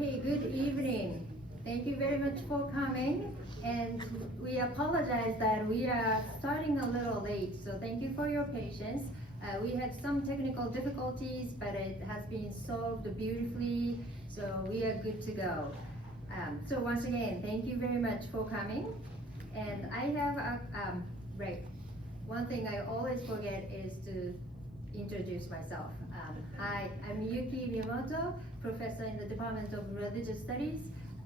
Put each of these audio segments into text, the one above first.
Okay, good evening. Thank you very much for coming. And we apologize that we are starting a little late, so thank you for your patience. We had some technical difficulties, but it has been solved beautifully, so we are good to go. So once again, thank you very much for coming. And I have right. One thing I always forget is to introduce myself. Hi, I'm Yuki Miyamoto, professor in the Department of Religious Studies,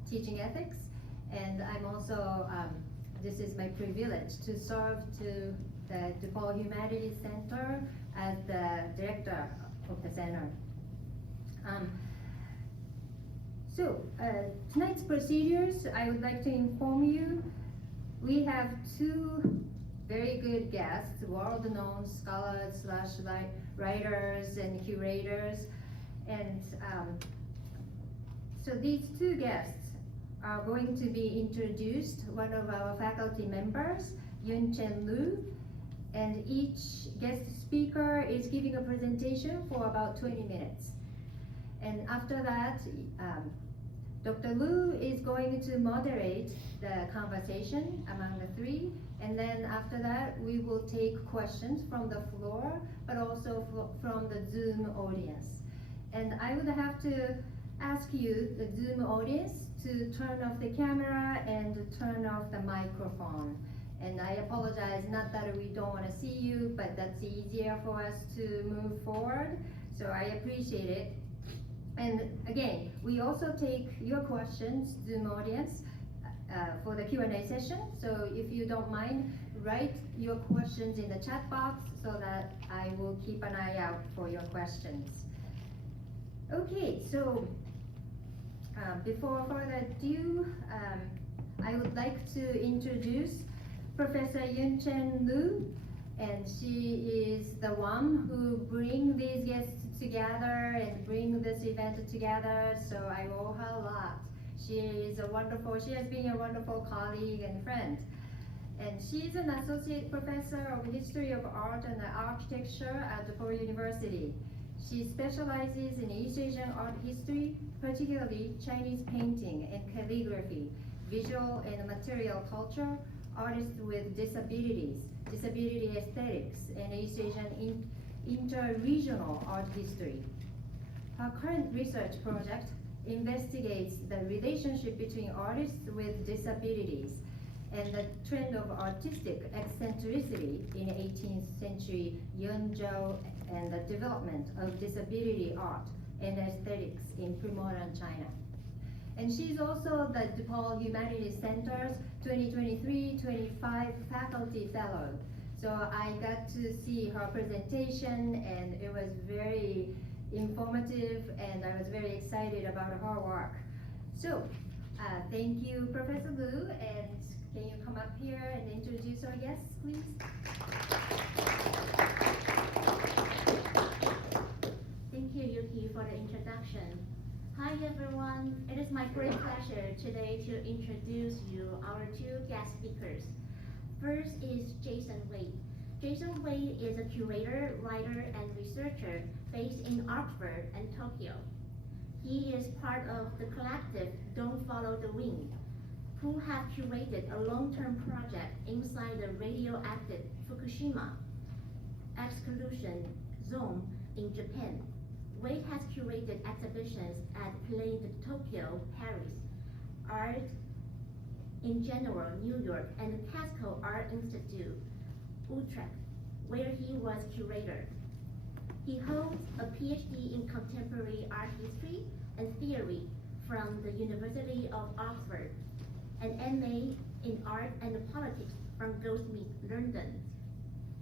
teaching ethics, and I'm also, this is my privilege to serve to the DePaul Humanities Center as the director of the center. Tonight's procedures, I would like to inform you, we have two very good guests, world-known scholars / writers and curators. And so these two guests are going to be introduced. One of our faculty members, Yun-chen, and each guest speaker is giving a presentation for about 20 minutes. And after that, Dr. Liu is going to moderate the conversation among the three, and then after that, we will take questions from the floor, but also from the Zoom audience. And I would have to ask you, the Zoom audience, to turn off the camera and turn off the microphone. And I apologize, not that we don't want to see you, but that's easier for us to move forward, so I appreciate it. And again, we also take your questions, Zoom audience, for the Q&A session. So if you don't mind, write your questions in the chat box so that I will keep an eye out for your questions. Okay, so before further ado, I would like to introduce Professor Yun-chen, and she is the one who brings these guests together and bring this event together, so I owe her a lot. She has been a wonderful colleague and friend. And she's an associate professor of history of art and architecture at DePaul University. She specializes in East Asian art history, particularly Chinese painting and calligraphy, visual and material culture, artists with disabilities, disability aesthetics, and East Asian inter-regional art history. Her current research project investigates the relationship between artists with disabilities and the trend of artistic eccentricity in 18th century Yun-chen and the development of disability art and aesthetics in pre-modern China. And she's also the DePaul Humanities Center's 2023-25 faculty fellow. So I got to see her presentation, and it was very informative, and I was very excited about her work. So thank you, Professor Liu, and can you come up here and introduce our guests, please? Thank you, Yuki, for the introduction. Hi, everyone. It is my great pleasure today to introduce you our two guest speakers. First is Jason Waite. Jason Waite is a curator, writer, and researcher based in Oxford and Tokyo. He is part of the collective Don't Follow the Wind, who have curated a long-term project inside the radioactive Fukushima exclusion zone in Japan. Waite has curated exhibitions at Play the Tokyo, Paris, Art in General, New York, and the Casco Art Institute, Utrecht, where he was curator. He holds a PhD in contemporary art history and theory from the University of Oxford, an MA in art and politics from Goldsmiths, London,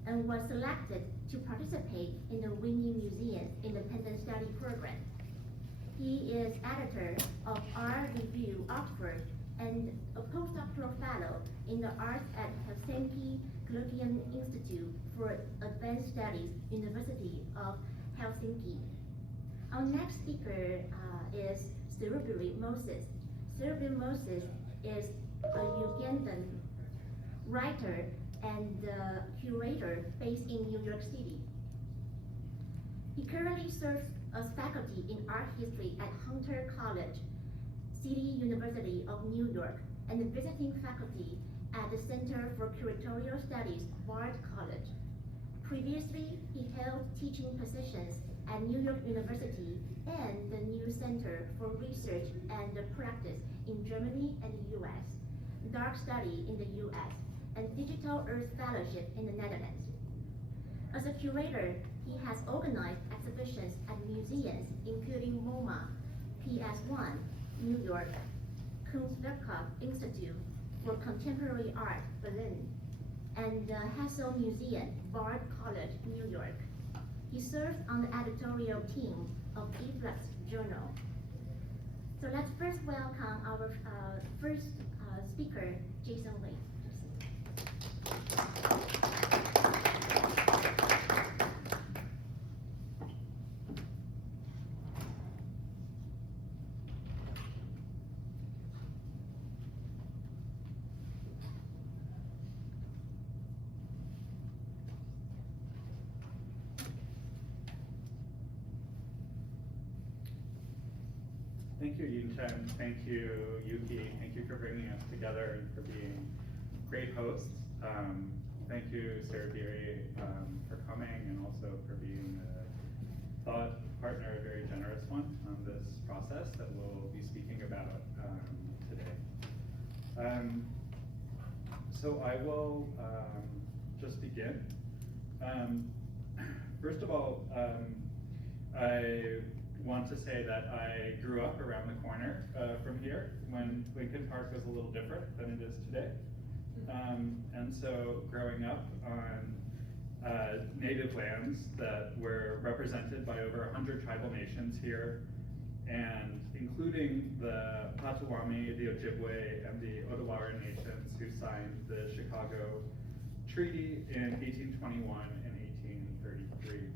and was selected to participate in the Whitney Museum's Independent Study Program. He is editor of Art Review Oxford and a postdoctoral fellow in the arts at Helsinki Collegium Institute for Advanced Studies, University of Helsinki. Our next speaker is Serubiri Moses. Serubiri Moses is a Ugandan writer and curator based in New York City. He currently serves as faculty in art history at Hunter College City University of New York, and visiting faculty at the Center for Curatorial Studies, Bard College. Previously, he held teaching positions at New York University and the New Center for Research and Practice in Germany and the US, Dark Study in the US, and Digital Earth Fellowship in the Netherlands. As a curator, he has organized exhibitions at museums including MoMA, PS1, New York, Kunstwerke Institute for Contemporary Art, Berlin, and the Hassel Museum, Bard College, New York. He serves on the editorial team of Efflux Journal. So let's first welcome our first speaker, Jason Waite. Thank you, Yun-chen. Thank you, Yuki. Thank you for bringing us together and for being great hosts. Thank you, Serubiri, for coming and also for being a thought partner, a very generous one on this process that we'll be speaking about today. So I will just begin. First of all, I want to say that I grew up around the corner from here when Lincoln Park was a little different than it is today. And so growing up on native lands that were represented by over 100 tribal nations here, and including the Potawatomi, the Ojibwe, and the Ottawa nations who signed the Chicago Treaty in 1821 and 1833.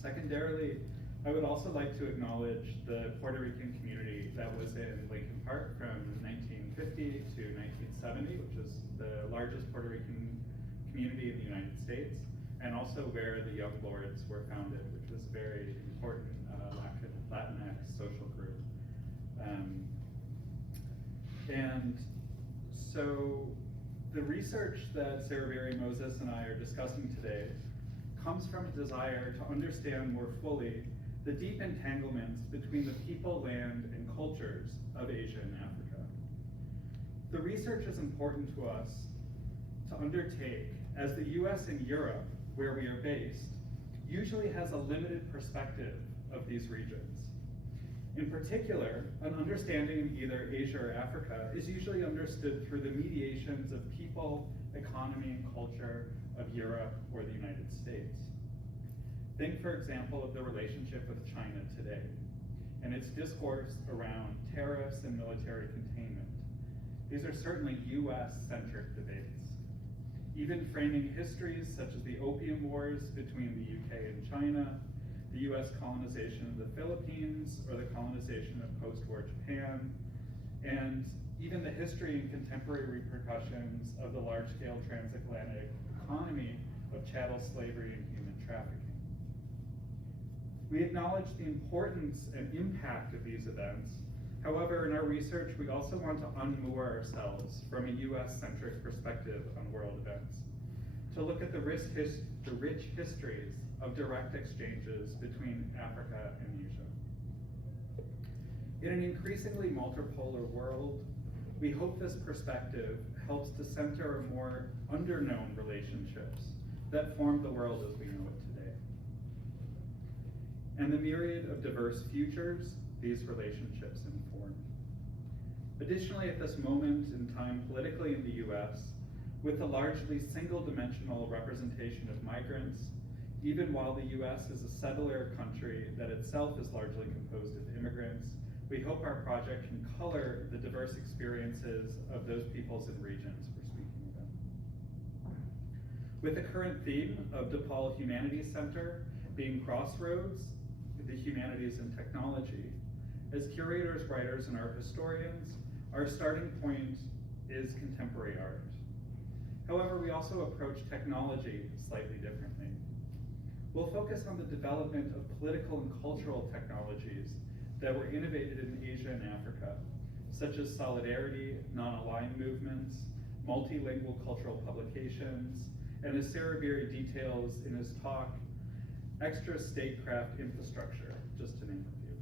Secondarily, I would also like to acknowledge the Puerto Rican community that was in Lincoln Park from 1950 to 1970, which is the largest Puerto Rican community in the United States, and also where the Young Lords were founded, which was a very important Latinx social group. And so the research that Serubiri, Moses, and I are discussing today comes from a desire to understand more fully the deep entanglements between the people, land, and cultures of Asia and Africa. The research is important to us to undertake as the US and Europe, where we are based, usually has a limited perspective of these regions. In particular, an understanding of either Asia or Africa is usually understood through the mediations of people, economy, and culture of Europe or the United States. Think, for example, of the relationship with China today and its discourse around tariffs and military containment. These are certainly US-centric debates. Even framing histories such as the Opium Wars between the UK and China, the US colonization of the Philippines, or the colonization of post-war Japan, and even the history and contemporary repercussions of the large-scale transatlantic economy of chattel slavery and human trafficking. We acknowledge the importance and impact of these events. However, in our research, we also want to unmoor ourselves from a US-centric perspective on world events, to look at the rich histories of direct exchanges between Africa and Asia. In an increasingly multipolar world, we hope this perspective helps to center a more underknown relationships that form the world as we know it today, and the myriad of diverse futures these relationships inform. Additionally, at this moment in time politically in the US, with the largely single-dimensional representation of migrants, even while the US is a settler country that itself is largely composed of immigrants, we hope our project can color the diverse experiences of those peoples and regions we're speaking about. With the current theme of DePaul Humanities Center being Crossroads, the humanities and technology, as curators, writers, and art historians, our starting point is contemporary art. However, we also approach technology slightly differently. We'll focus on the development of political and cultural technologies that were innovated in Asia and Africa, such as solidarity, non-aligned movements, multilingual cultural publications, and as Serubiri details in his talk, extra statecraft infrastructure, just to name a few.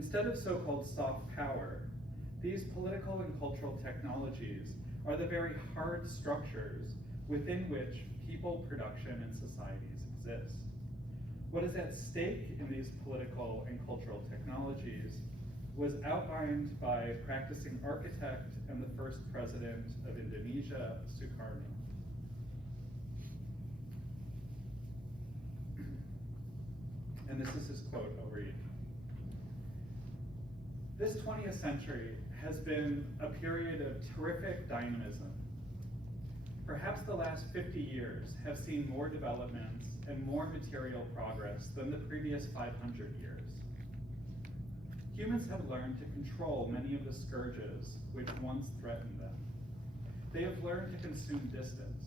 Instead of so-called soft power, these political and cultural technologies are the very hard structures within which people, production, and societies exist. What is at stake in these political and cultural technologies was outlined by practicing architect and the first president of Indonesia, Sukarno. And this is his quote, I'll read. This 20th century has been a period of terrific dynamism. Perhaps the last 50 years have seen more developments and more material progress than the previous 500 years. Humans have learned to control many of the scourges which once threatened them. They have learned to consume distance.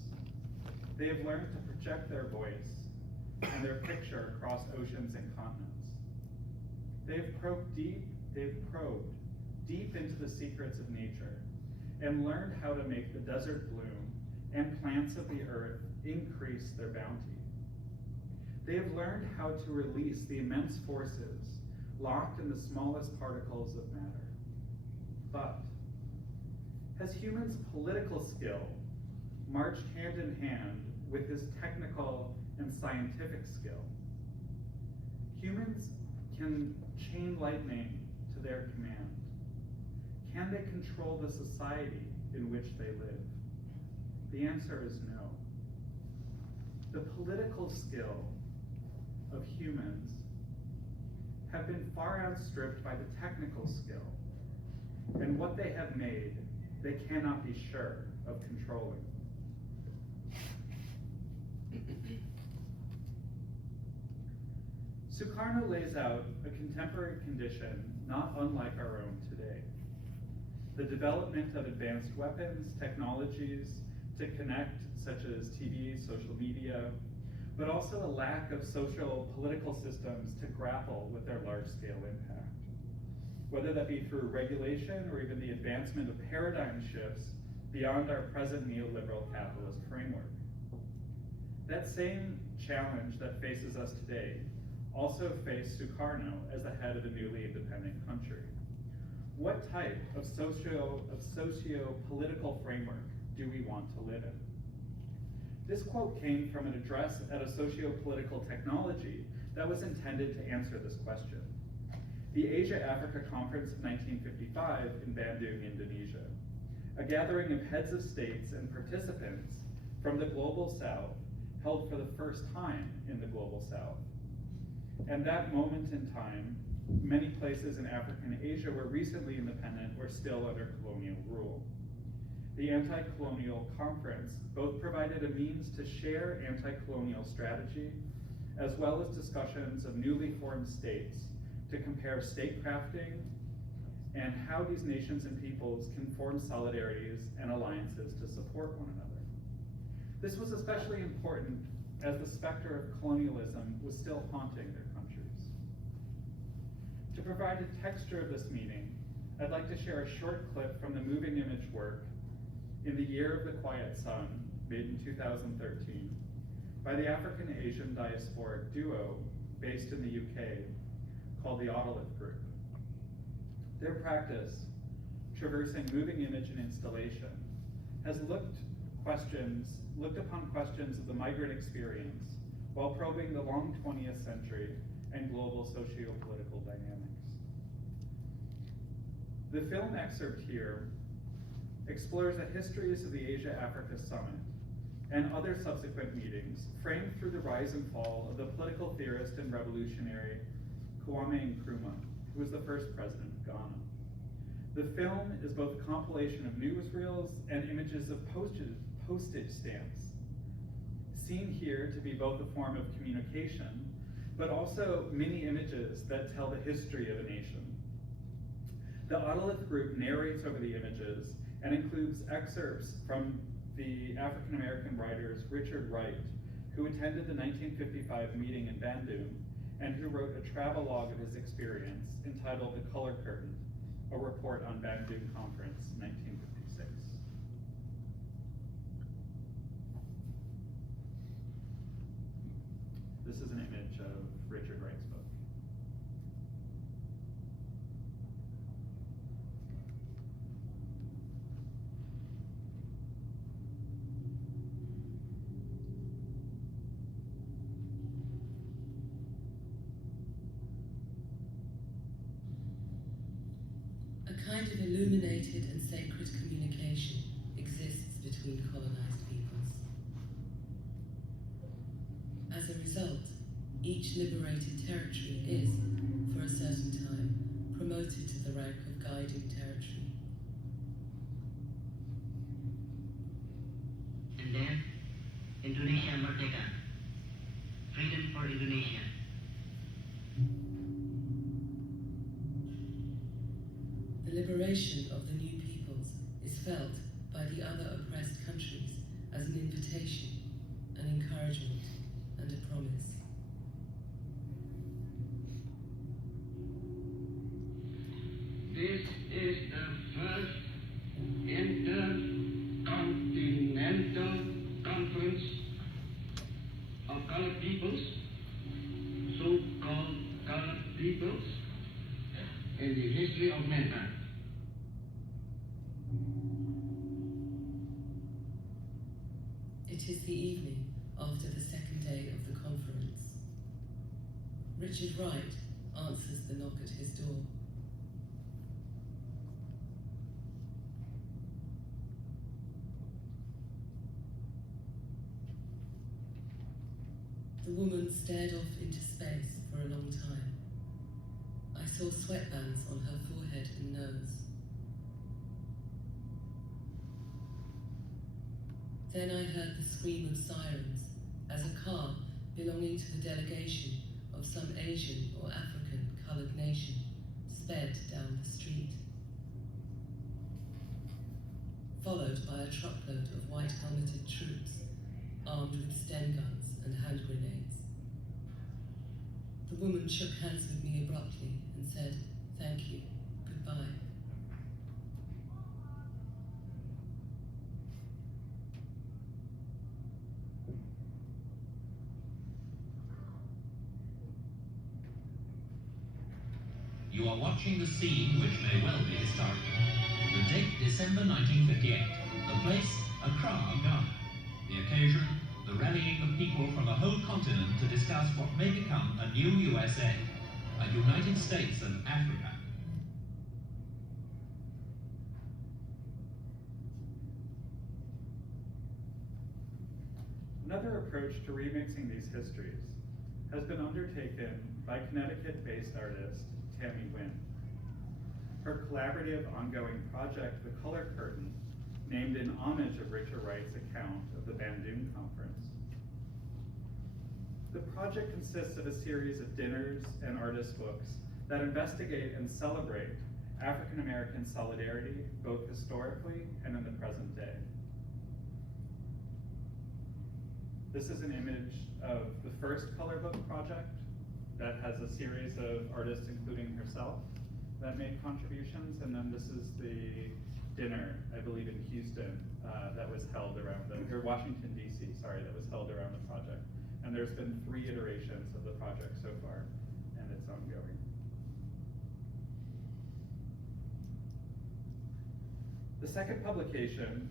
They have learned to project their voice and their picture across oceans and continents. They have probed deep into the secrets of nature and learned how to make the desert bloom and plants of the earth increase their bounty. They have learned how to release the immense forces locked in the smallest particles of matter. But has humans' political skill marched hand in hand with his technical and scientific skill? Humans can chain lightning to their command. Can they control the society in which they live? The answer is no. The political skill of humans have been far outstripped by the technical skill, and what they have made, they cannot be sure of controlling. Sukarno lays out a contemporary condition not unlike our own today. The development of advanced weapons, technologies to connect, such as TV, social media, but also a lack of social political systems to grapple with their large-scale impact. Whether that be through regulation or even the advancement of paradigm shifts beyond our present neoliberal capitalist framework. That same challenge that faces us today also faced Sukarno as the head of a newly independent country. What type of socio-political framework do we want to live in? This quote came from an address at a socio-political technology that was intended to answer this question. The Asia-Africa Conference of 1955 in Bandung, Indonesia, a gathering of heads of states and participants from the Global South held for the first time in the Global South. And that moment in time, many places in Africa and Asia were recently independent or still under colonial rule. The Anti-Colonial Conference both provided a means to share anti-colonial strategy, as well as discussions of newly formed states to compare statecrafting and how these nations and peoples can form solidarities and alliances to support one another. This was especially important as the specter of colonialism was still haunting their countries. To provide a texture of this meeting, I'd like to share a short clip from the moving image work In the Year of the Quiet Sun, made in 2013, by the African Asian diasporic duo based in the UK called the Otolith Group. Their practice, traversing moving image and installation, has looked upon questions of the migrant experience while probing the long 20th century and global socio-political dynamics. The film excerpt here explores the histories of the Asia-Africa Summit and other subsequent meetings framed through the rise and fall of the political theorist and revolutionary Kwame Nkrumah, who was the first president of Ghana. The film is both a compilation of newsreels and images of postage stamps, seen here to be both a form of communication, but also mini images that tell the history of a nation. The Otolith Group narrates over the images and includes excerpts from the African-American writers Richard Wright, who attended the 1955 meeting in Bandung and who wrote a travelogue of his experience entitled The Color Curtain, a report on Bandung Conference, 1956. This is an image of Richard Wright's book. A kind of illuminated and sacred communication exists between colonized peoples. As a result, each liberated territory is, for a certain time, promoted to the rank of guiding territory. And then, Indonesia Merdeka. Freedom for Indonesia. The liberation of the new peoples is felt by the other oppressed countries as an invitation, an encouragement, and a promise. This is the first intercontinental conference of colored peoples, so-called colored peoples, in the history of mankind. It is the evening after the second day of the conference. Richard Wright answers the knock at his door. The woman stared off into space for a long time. I saw sweatbands on her forehead and nose. Then I heard the scream of sirens as a car belonging to the delegation of some Asian or African colored nation sped down the street, followed by a truckload of white helmeted troops armed with Sten guns and hand grenades. The woman shook hands with me abruptly and said, "Thank you, goodbye." You are watching the scene which may well be historic. The date, December 1958. The place, Accra, Ghana. The occasion, the rallying of people from a whole continent to discuss what may become a new USA, a United States of Africa. Another approach to remixing these histories has been undertaken by Connecticut-based artist Tammy Wynn. Her collaborative ongoing project, The Color Curtain, named in homage of Richard Wright's account of the Bandung Conference. The project consists of a series of dinners and artist books that investigate and celebrate African American solidarity, both historically and in the present day. This is an image of the first color book project that has a series of artists, including herself, that made contributions, and then this is the dinner, I believe in Houston, that was held around or Washington, D.C., sorry, that was held around the project. And there's been 3 iterations of the project so far, and it's ongoing. The second publication,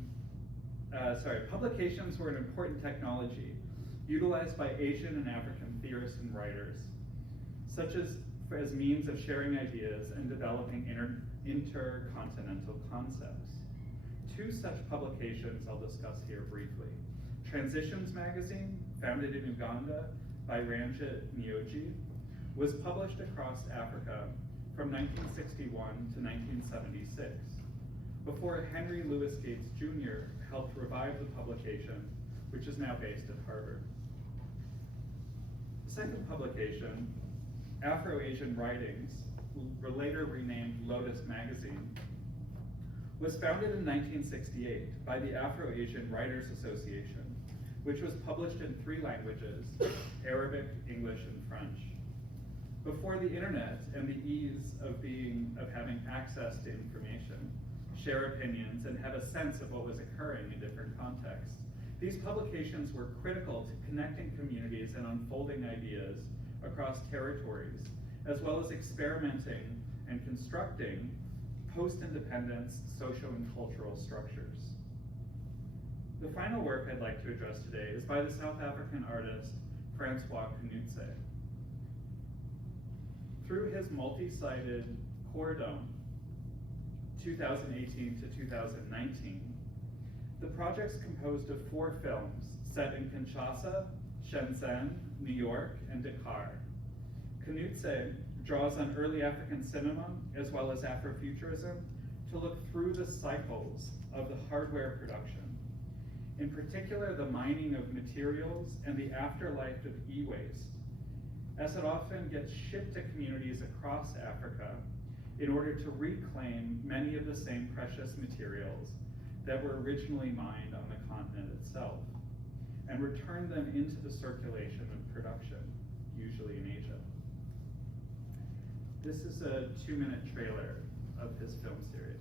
publications were an important technology utilized by Asian and African theorists and writers, such as means of sharing ideas and developing intercontinental concepts. 2 such publications I'll discuss here briefly. Transitions magazine, founded in Uganda by Ranjit Nyoji, was published across Africa from 1961 to 1976, before Henry Louis Gates Jr. helped revive the publication, which is now based at Harvard. The second publication, Afro-Asian Writings, later renamed Lotus Magazine, was founded in 1968 by the Afro-Asian Writers Association, which was published in 3 languages, Arabic, English, and French. before the internet and the ease of having access to information, share opinions, and have a sense of what was occurring in different contexts. These publications were critical to connecting communities and unfolding ideas across territories, as well as experimenting and constructing post-independence social and cultural structures. The final work I'd like to address today is by the South African artist Francois Knutse. Through his multi-sided Cordon, 2018 to 2019, the project's composed of 4 films set in Kinshasa, Shenzhen, New York, and Dakar. Knutse draws on early African cinema, as well as Afrofuturism, to look through the cycles of the hardware production. In particular, the mining of materials and the afterlife of e-waste, as it often gets shipped to communities across Africa in order to reclaim many of the same precious materials that were originally mined on the continent itself, and return them into the circulation of production, usually in Asia. This is a 2-minute trailer of his film series.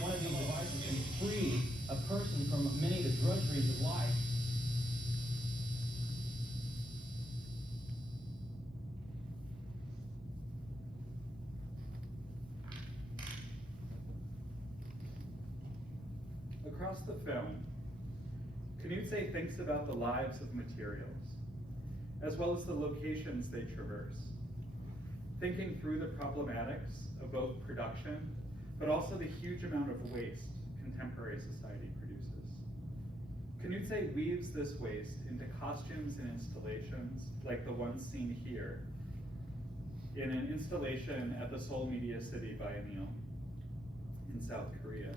One of these devices can free a person from many of the drudgeries of life. Across the film, Knutse thinks about the lives of materials, as well as the locations they traverse, thinking through the problematics of both production, but also the huge amount of waste contemporary society produces. Knutse weaves this waste into costumes and installations like the one seen here in an installation at the Seoul Media City Biennial in South Korea.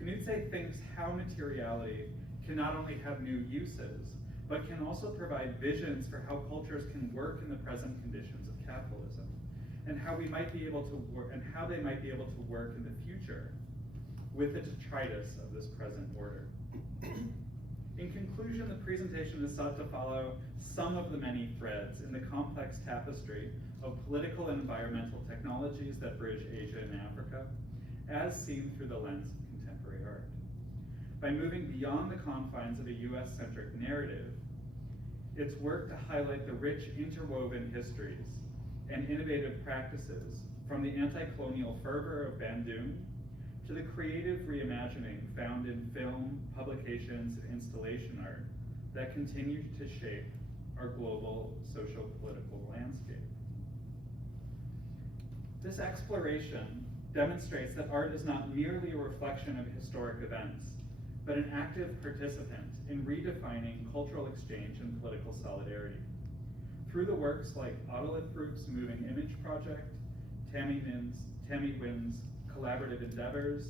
Knutse thinks how materiality can not only have new uses, but can also provide visions for how cultures can work in the present conditions of capitalism, and how we might be able to work, and how they might be able to work in the future with the detritus of this present order. In conclusion, the presentation is sought to follow some of the many threads in the complex tapestry of political and environmental technologies that bridge Asia and Africa, as seen through the lens of contemporary art. By moving beyond the confines of a US-centric narrative, it's work to highlight the rich interwoven histories and innovative practices, from the anti-colonial fervor of Bandung to the creative reimagining found in film, publications, and installation art that continue to shape our global social-political landscape. This exploration demonstrates that art is not merely a reflection of historic events, but an active participant in redefining cultural exchange and political solidarity. Through the works like Otolith Group's Moving Image Project, Tammy Wynn's Collaborative Endeavors,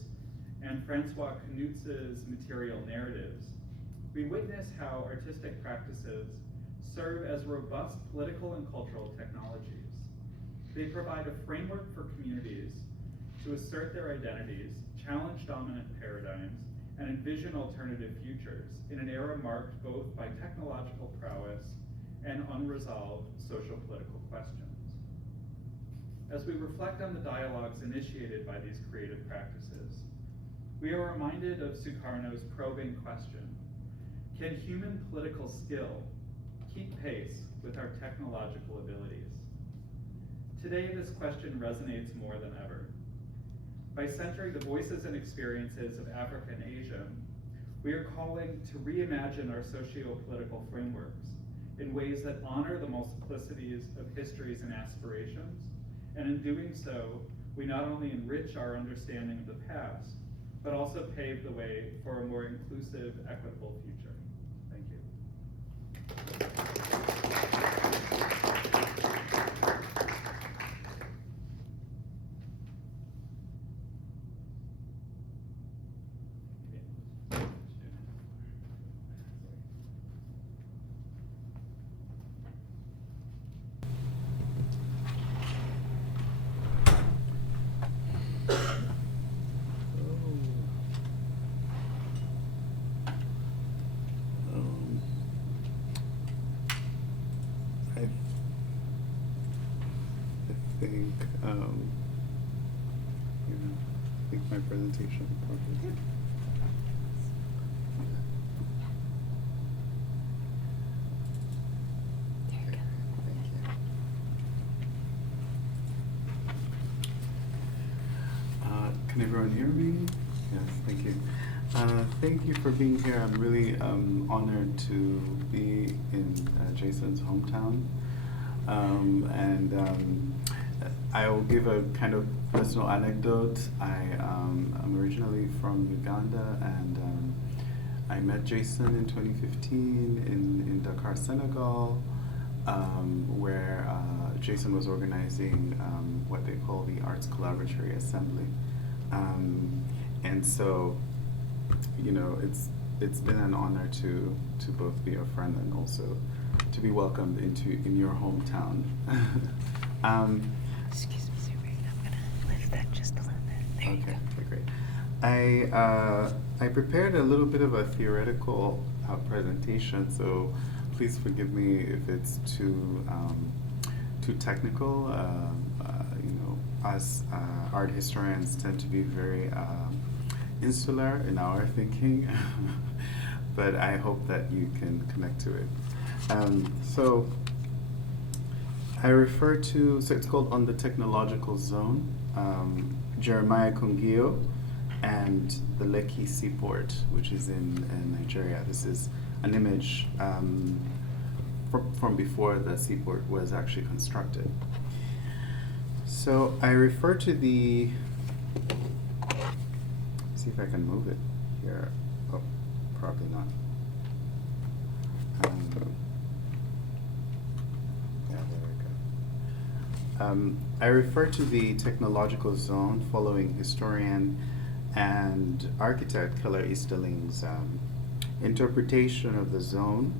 and Francois Knutse's Material Narratives, we witness how artistic practices serve as robust political and cultural technologies. They provide a framework for communities to assert their identities, challenge dominant paradigms, and envision alternative futures in an era marked both by technological prowess and unresolved social political questions. As we reflect on the dialogues initiated by these creative practices, we are reminded of Sukarno's probing question: can human political skill keep pace with our technological abilities? Today, this question resonates more than ever. By centering the voices and experiences of Africa and Asia, we are calling to reimagine our socio-political frameworks in ways that honor the multiplicities of histories and aspirations, and in doing so, we not only enrich our understanding of the past, but also pave the way for a more inclusive, equitable future. Thank you. I think my presentation probably. There you go. Thank you. Can everyone hear me? Yes, thank you. Thank you for being here. I'm really honored to be in Jason's hometown. I will give a kind of personal anecdote. I'm originally from Uganda, and I met Jason in 2015 in Dakar, Senegal, where Jason was organizing what they call the Arts Collaboratory Assembly. And so, you know, it's been an honor to both be a friend and also to be welcomed in your hometown. Excuse me, Serubiri, I'm gonna lift that just a little bit. There you go. Okay, great. I prepared a little bit of a theoretical presentation, so please forgive me if it's too technical. You know, us art historians tend to be very insular in our thinking, but I hope that you can connect to it. So I refer to, so it's called On the Technological Zone, Jeremiah Kungio and the Lekki Seaport, which is in Nigeria. This is an image from before the seaport was actually constructed. So I refer to the, see if I can move it here. Oh, probably not. Yeah, there we go. I refer to the technological zone following historian and architect Keller Easterling's interpretation of the zone,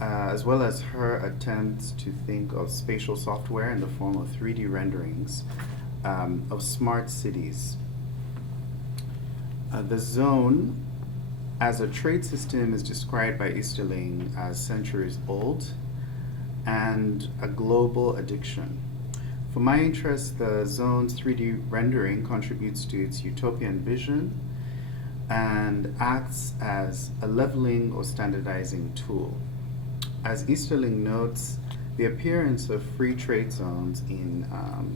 as well as her attempts to think of spatial software in the form of 3D renderings of smart cities. The zone as a trade system is described by Easterling as centuries old and a global addiction. For my interest, the zone's 3D rendering contributes to its utopian vision and acts as a leveling or standardizing tool. As Easterling notes, the appearance of free trade zones in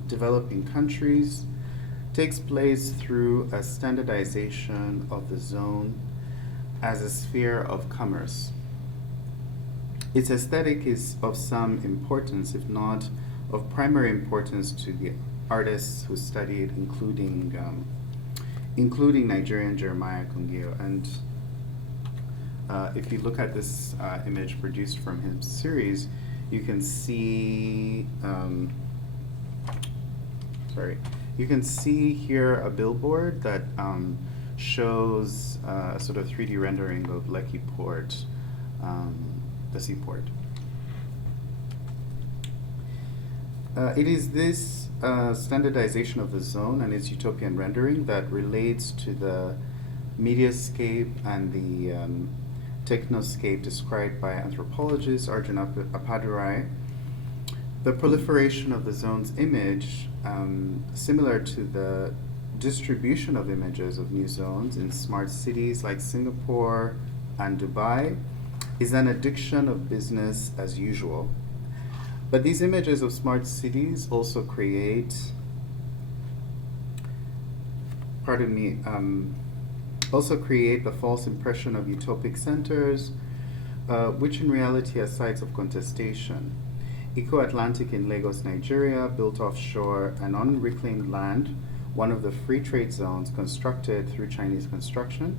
developing countries takes place through a standardization of the zone as a sphere of commerce. Its aesthetic is of some importance, if not of primary importance, to the artists who studied, including Nigerian Jeremiah Kungio. And if you look at this image produced from his series, you can see, you can see here a billboard that shows a sort of 3D rendering of Lekki Port, the seaport. It is this standardization of the zone and its utopian rendering that relates to the mediascape and the technoscape described by anthropologist Arjun Appadurai. The proliferation of the zone's image, similar to the distribution of images of new zones in smart cities like Singapore and Dubai, is an addiction of business as usual. But these images of smart cities also create, also create the false impression of utopic centers, which in reality are sites of contestation. Eco-Atlantic in Lagos, Nigeria, built offshore and on reclaimed land, one of the free trade zones constructed through Chinese construction,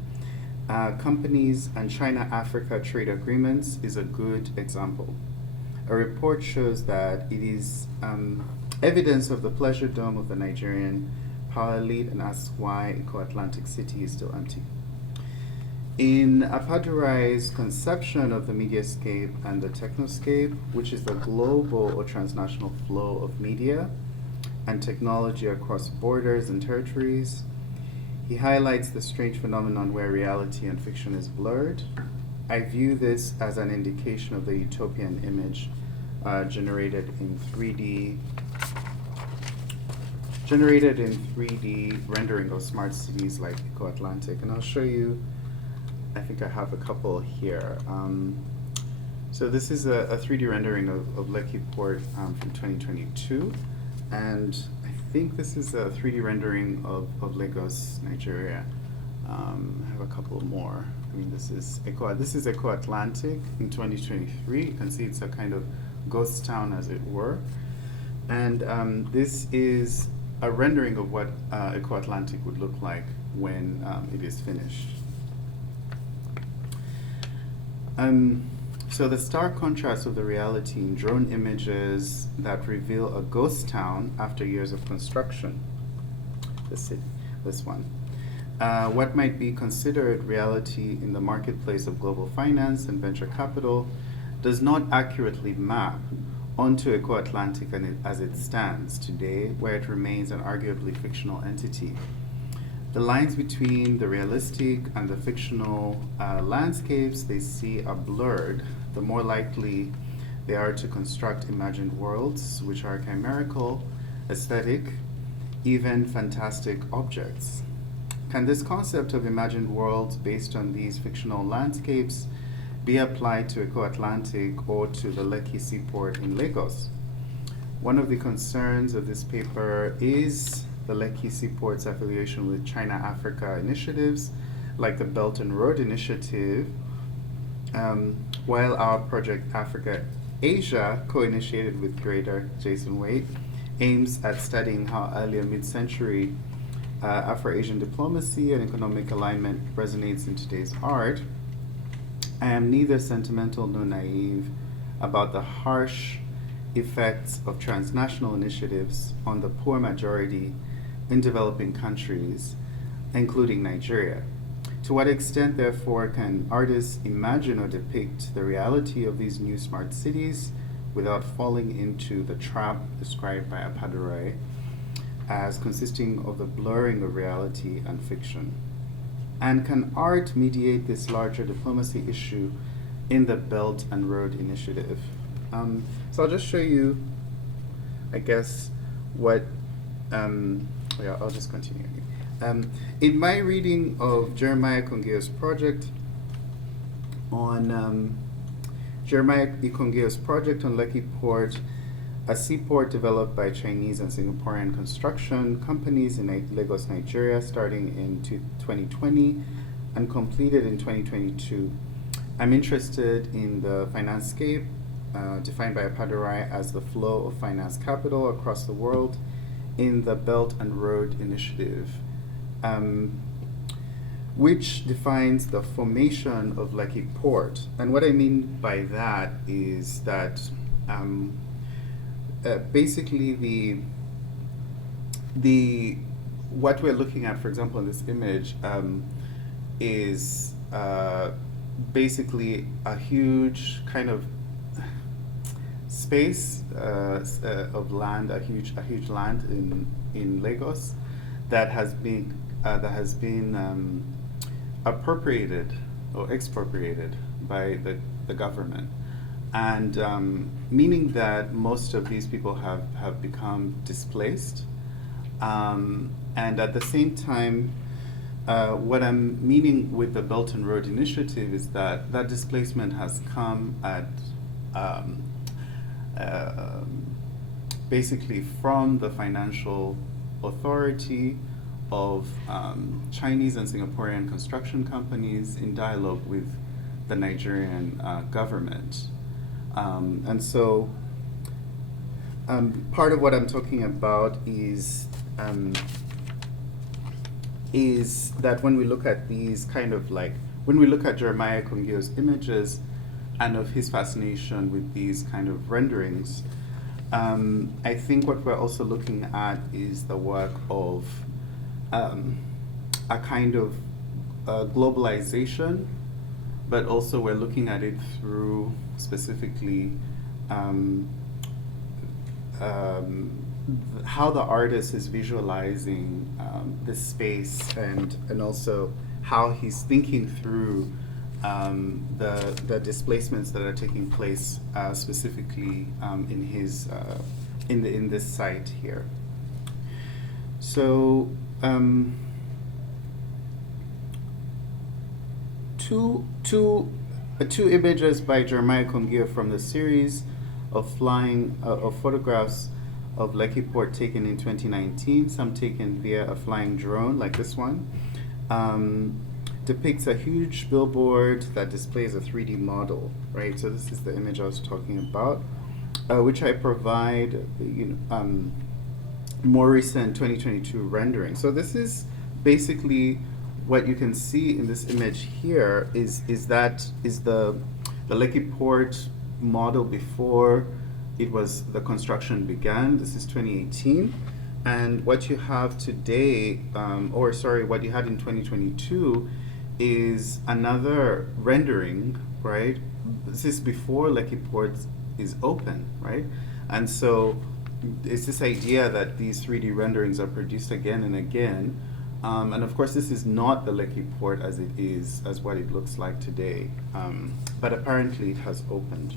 companies and China-Africa trade agreements is a good example. A report shows that it is evidence of the pleasure dome of the Nigerian power elite and asks why Eco-Atlantic City is still empty. In Appadurai's conception of the mediascape and the technoscape, which is the global or transnational flow of media and technology across borders and territories, he highlights the strange phenomenon where reality and fiction is blurred. I view this as an indication of the utopian image generated in 3D rendering of smart cities like Eco-Atlantic. And I'll show you, I think I have a couple here. So this is a 3D rendering of Lekki Port from 2022. And I think this is a 3D rendering of Lagos, Nigeria. I have a couple more. I mean, this is Eco-Atlantic in 2023. You can see it's a kind of ghost town, as it were. And this is a rendering of what Eco-Atlantic would look like when it is finished. So the stark contrast of the reality in drone images that reveal a ghost town after years of construction. This one. What might be considered reality in the marketplace of global finance and venture capital does not accurately map onto Eco-Atlantic as it stands today, where it remains an arguably fictional entity. The lines between the realistic and the fictional landscapes they see are blurred, the more likely they are to construct imagined worlds, which are chimerical, aesthetic, even fantastic objects. Can this concept of imagined worlds based on these fictional landscapes be applied to Eco-Atlantic or to the Lekki seaport in Lagos? One of the concerns of this paper is the Lekki seaport's affiliation with China-Africa initiatives, like the Belt and Road Initiative, while our project Africa-Asia, co-initiated with curator Jason Waite, aims at studying how earlier mid-century Afro-Asian diplomacy and economic alignment resonates in today's art. I am neither sentimental nor naive about the harsh effects of transnational initiatives on the poor majority in developing countries, including Nigeria. To what extent, therefore, can artists imagine or depict the reality of these new smart cities without falling into the trap described by Appadurai as consisting of the blurring of reality and fiction? And can art mediate this larger diplomacy issue in the Belt and Road Initiative? So I'll just show you, I guess, what, I'll just continue. In my reading of Jeremiah Ikongeo's project on Lekki Port, a seaport developed by Chinese and Singaporean construction companies in Lagos, Nigeria, starting in 2020 and completed in 2022. I'm interested in the financescape, defined by Appadurai as the flow of finance capital across the world in the Belt and Road Initiative, which defines the formation of Lekki Port. And what I mean by that is that basically what we're looking at, for example, in this image, is basically a huge kind of space of land, a huge land in Lagos that has been appropriated or expropriated by the government, and meaning that most of these people have become displaced, and at the same time, what I'm meaning with the Belt and Road Initiative is that displacement has come at basically from the financial authority of Chinese and Singaporean construction companies in dialogue with the Nigerian government. And so part of what I'm talking about is that when we look at these kind of like, when we look at Jeremiah Kungio's images and of his fascination with these kind of renderings, I think what we're also looking at is the work of a kind of globalization, but also we're looking at it through specifically how the artist is visualizing this space, and also how he's thinking through the displacements that are taking place specifically in his in this site here. So two images by Jeremiah Kungio from the series of photographs of Lekki Port taken in 2019, some taken via a flying drone like this one, depicts a huge billboard that displays a 3D model, right? So this is the image I was talking about, which I provide, more recent 2022 rendering. So this is basically what you can see in this image here is the Lekki Port model before the construction began. This is 2018, and what you have today, what you had in 2022, is another rendering, right? This is before Lekki Port is open, right? And so it's this idea that these 3D renderings are produced again and again. And of course, this is not the Lekki Port as what it looks like today. But apparently it has opened.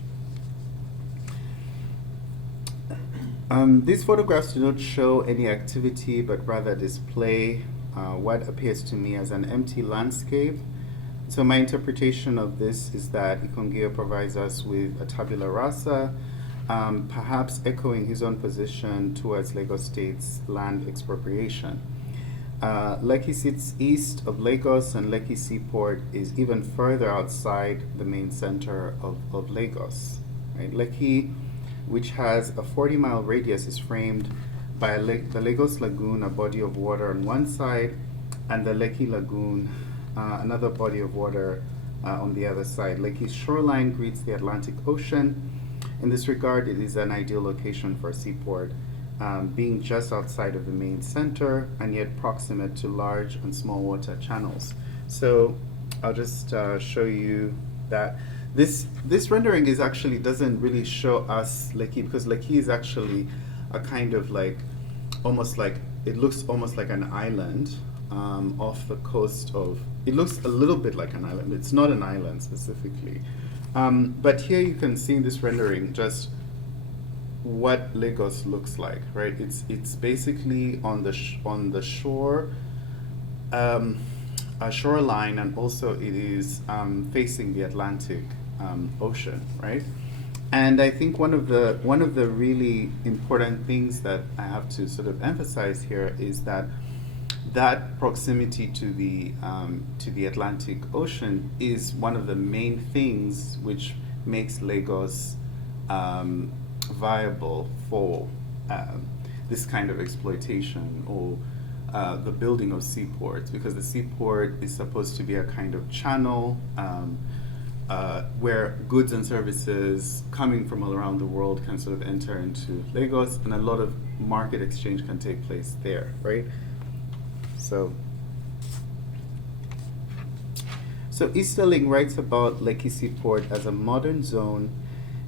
These photographs do not show any activity, but rather display what appears to me as an empty landscape. So my interpretation of this is that Ikongio provides us with a tabula rasa, perhaps echoing his own position towards Lagos State's land expropriation. Lekki sits east of Lagos, and Lekki Seaport is even further outside the main center of Lagos. Right? Lekki, which has a 40-mile radius, is framed by the Lagos Lagoon, a body of water on one side, and the Lekki Lagoon, another body of water on the other side. Lekki's shoreline greets the Atlantic Ocean. In this regard, it is an ideal location for a seaport, being just outside of the main center and yet proximate to large and small water channels. So I'll just show you that this rendering doesn't really show us Lekki, because Lekki is actually a kind of it looks almost like an island off the coast of, it looks a little bit like an island. It's not an island specifically. But here you can see in this rendering just what Lagos looks like, right? It's basically on the shore, a shoreline, and also it is facing the Atlantic Ocean, right? And I think one of the really important things that I have to sort of emphasize here is that proximity to the Atlantic Ocean is one of the main things which makes Lagos viable for this kind of exploitation, or the building of seaports, because the seaport is supposed to be a kind of channel where goods and services coming from all around the world can sort of enter into Lagos, and a lot of market exchange can take place there, right? So Easterling writes about Lekki Seaport as a modern zone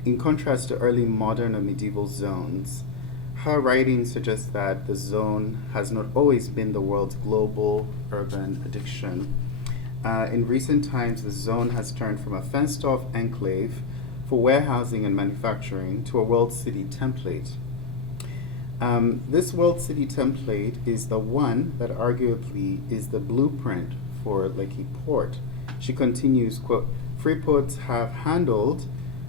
in contrast to early modern or medieval zones. Her writing suggests that the zone has not always been the world's global urban addiction. In recent times, the zone has turned from a fenced-off enclave for warehousing and manufacturing to a world city template. This world city template is the one that arguably is the blueprint for Lekki Port. She continues, quote, "Free ports have handled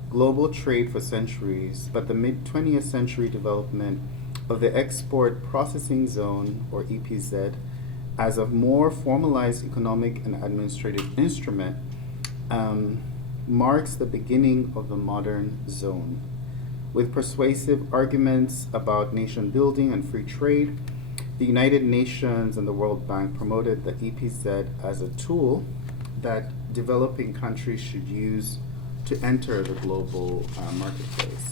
global trade for centuries, but the mid-20th century development of the Export Processing Zone, or EPZ, as a more formalized economic and administrative instrument, marks the beginning of the modern zone. With persuasive arguments about nation building and free trade, the United Nations and the World Bank promoted the EPZ as a tool that developing countries should use to enter the global marketplace."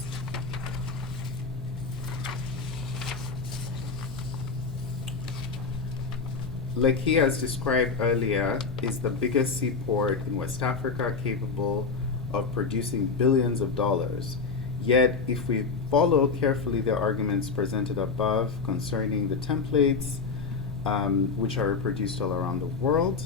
Lekki, as described earlier, is the biggest seaport in West Africa capable of producing billions of dollars. Yet, if we follow carefully the arguments presented above concerning the templates, which are reproduced all around the world,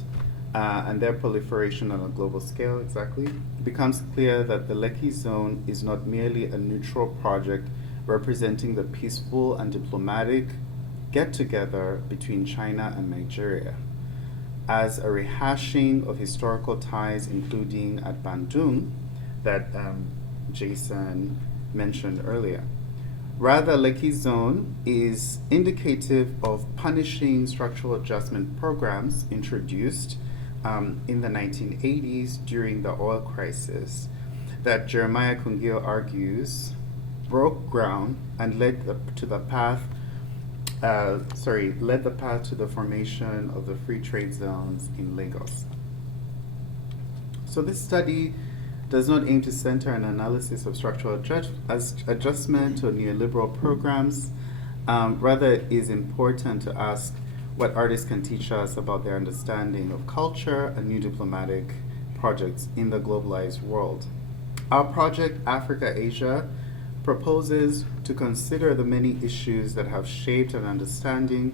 and their proliferation on a global scale, exactly, it becomes clear that the Lekki Zone is not merely a neutral project representing the peaceful and diplomatic get-together between China and Nigeria, as a rehashing of historical ties, including at Bandung, that Jason mentioned earlier. Rather, Lekki Zone is indicative of punishing structural adjustment programs introduced in the 1980s during the oil crisis that Jeremiah Kungio argues broke ground and led the path to the formation of the free trade zones in Lagos. So this study does not aim to center an analysis of structural adjustment or neoliberal programs. Rather, it is important to ask what artists can teach us about their understanding of culture and new diplomatic projects in the globalized world. Our project, Africa-Asia, proposes to consider the many issues that have shaped an understanding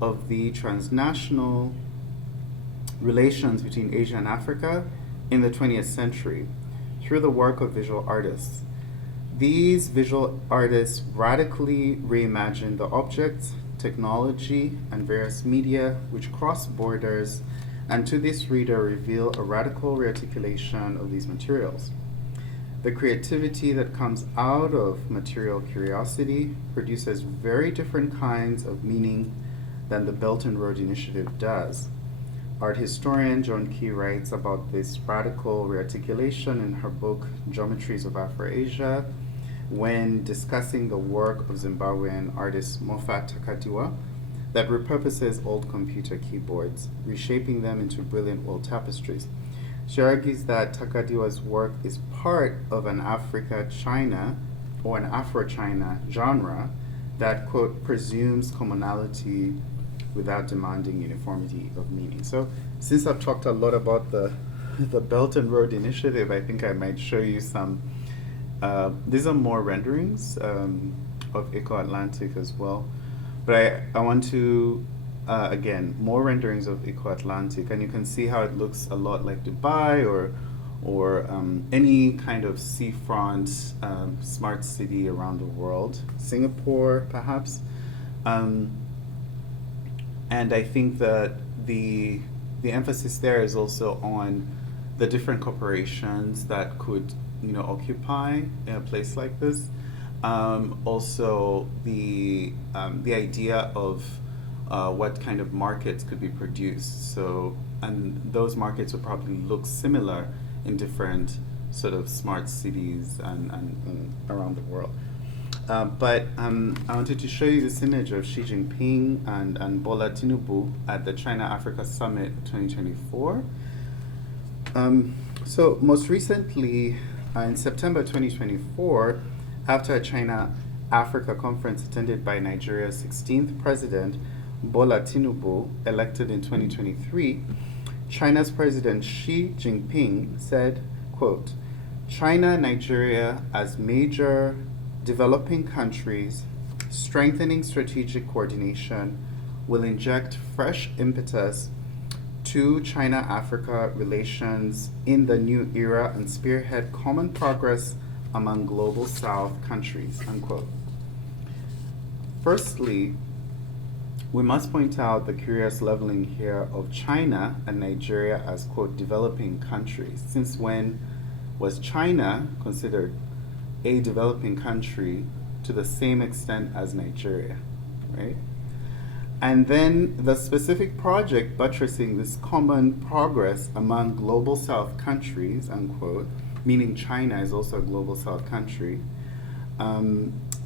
of the transnational relations between Asia and Africa in the 20th century through the work of visual artists. These visual artists radically reimagine the objects, technology, and various media which cross borders, and to this reader reveal a radical rearticulation of these materials. The creativity that comes out of material curiosity produces very different kinds of meaning than the Belt and Road Initiative does. Art historian John Key writes about this radical rearticulation in her book Geometries of Afro-Asia when discussing the work of Zimbabwean artist Moffat Takadiwa that repurposes old computer keyboards, reshaping them into brilliant wall tapestries. She argues that Takadiwa's work is part of an Africa-China or an Afro-China genre that, quote, presumes commonality without demanding uniformity of meaning. So since I've talked a lot about the Belt and Road Initiative, I think I might show you some, these are more renderings of Eco-Atlantic as well. But I want to, again, more renderings of Eco-Atlantic, and you can see how it looks a lot like Dubai or any kind of seafront smart city around the world. Singapore, perhaps. And I think that the emphasis there is also on the different corporations that could, occupy a place like this. Also, the idea of what kind of markets could be produced. So, and those markets would probably look similar in different sort of smart cities and around the world. But I wanted to show you this image of Xi Jinping and Bola Tinubu at the China-Africa Summit 2024. So most recently, in September 2024, after a China-Africa conference attended by Nigeria's 16th president, Bola Tinubu, elected in 2023, China's President Xi Jinping said, quote, China and Nigeria as major developing countries, strengthening strategic coordination will inject fresh impetus to China-Africa relations in the new era and spearhead common progress among global South countries, unquote. Firstly, we must point out the curious leveling here of China and Nigeria as, quote, developing countries. Since when was China considered a developing country to the same extent as Nigeria, right? And then the specific project buttressing this common progress among global South countries, unquote, meaning China is also a global South country,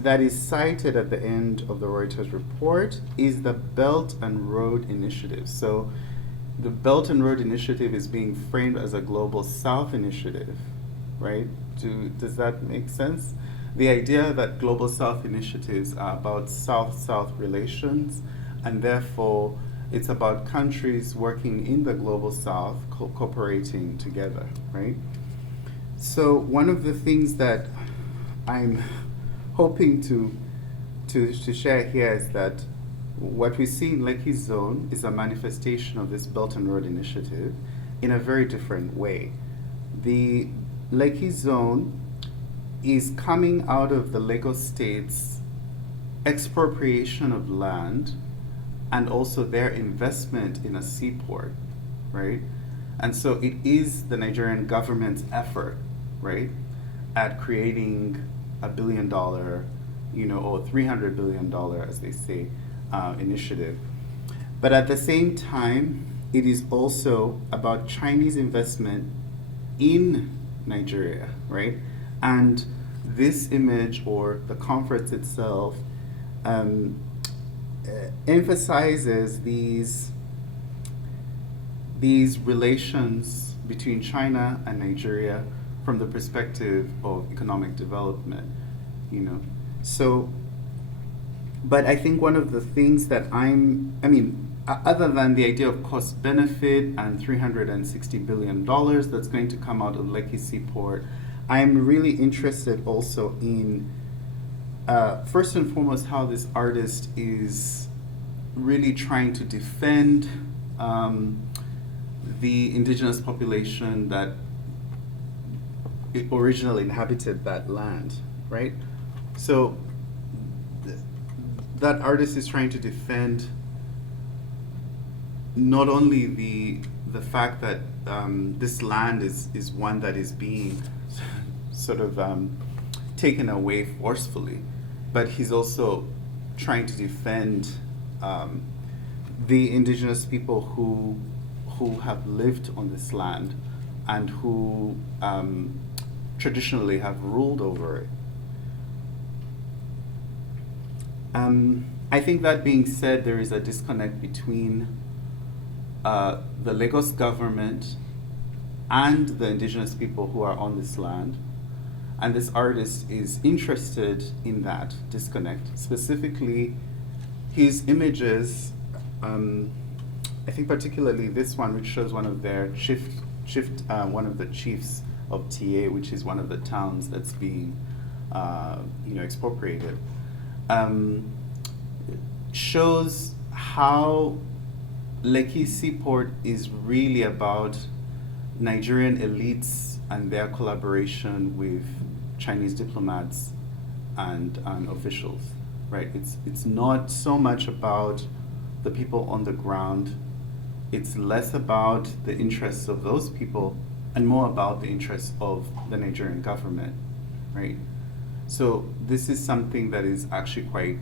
that is cited at the end of the Reuters report is the Belt and Road Initiative. So the Belt and Road Initiative is being framed as a global South initiative, right? Does that make sense? The idea that global South initiatives are about South-South relations, and therefore it's about countries working in the global South cooperating together, right? So one of the things that I'm hoping to share here is that what we see in Lekki Zone is a manifestation of this Belt and Road Initiative in a very different way. The Lekki Zone is coming out of the Lagos State's expropriation of land and also their investment in a seaport, right? And so it is the Nigerian government's effort, right, at creating $1 billion, or $300 billion, as they say, initiative. But at the same time, it is also about Chinese investment in Nigeria, right? And this image, or the conference itself, emphasizes these relations between China and Nigeria from the perspective of economic development, So, but I think one of the things that other than the idea of cost benefit and $360 billion that's going to come out of Lekki Seaport, I'm really interested also in, first and foremost, how this artist is really trying to defend the indigenous population that originally inhabited that land, right? So that artist is trying to defend not only the fact that this land is one that is being sort of taken away forcefully, but he's also trying to defend the indigenous people who have lived on this land and who traditionally have ruled over it. I think that being said, there is a disconnect between the Lagos government and the indigenous people who are on this land. And this artist is interested in that disconnect. Specifically, his images, I think particularly this one, which shows one of their one of the chiefs of TA, which is one of the towns that's being expropriated, shows how Lekki Seaport is really about Nigerian elites and their collaboration with Chinese diplomats and officials, right? It's not so much about the people on the ground. It's less about the interests of those people and more about the interests of the Nigerian government, right? So this is something that is actually quite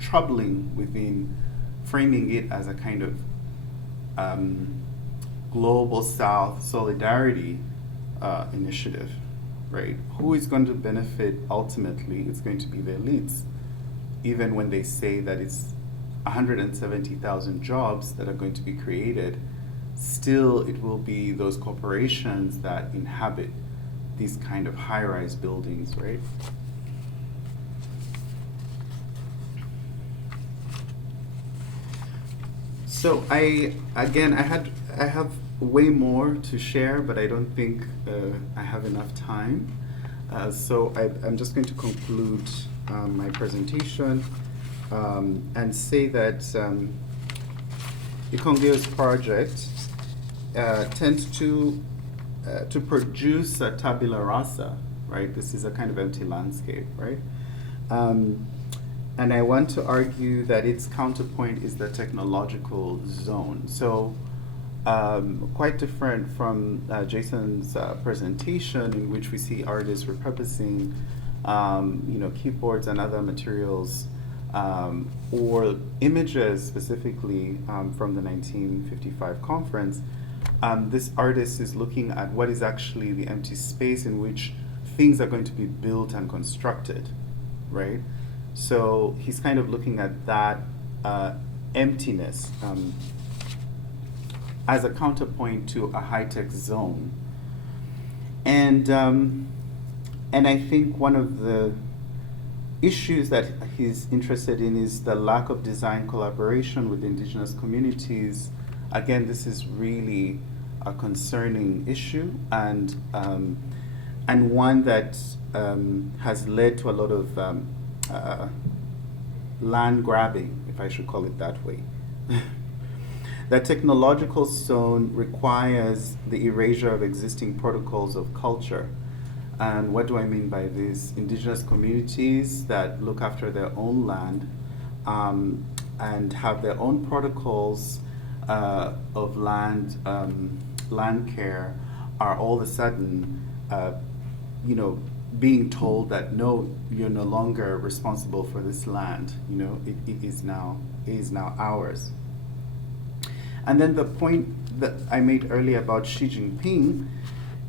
troubling within framing it as a kind of global South solidarity initiative, right? Who is going to benefit ultimately? It's going to be the elites, even when they say that it's 170,000 jobs that are going to be created. Still, it will be those corporations that inhabit these kind of high-rise buildings, right? So I have way more to share, but I don't think I have enough time. So I'm just going to conclude my presentation and say that Ikongyo's project tends to produce a tabula rasa, right? This is a kind of empty landscape, right? And I want to argue that its counterpoint is the technological zone. So quite different from Jason's presentation, in which we see artists repurposing keyboards and other materials or images specifically from the 1955 conference. This artist is looking at what is actually the empty space in which things are going to be built and constructed, right? So he's kind of looking at that emptiness as a counterpoint to a high-tech zone. And I think one of the issues that he's interested in is the lack of design collaboration with indigenous communities. Again, this is really a concerning issue, and one that has led to a lot of land grabbing, if I should call it that way. The technological zone requires the erasure of existing protocols of culture. And what do I mean by this? Indigenous communities that look after their own land and have their own protocols of land care are all of a sudden, being told that no, you're no longer responsible for this land. It is now ours. And then the point that I made earlier about Xi Jinping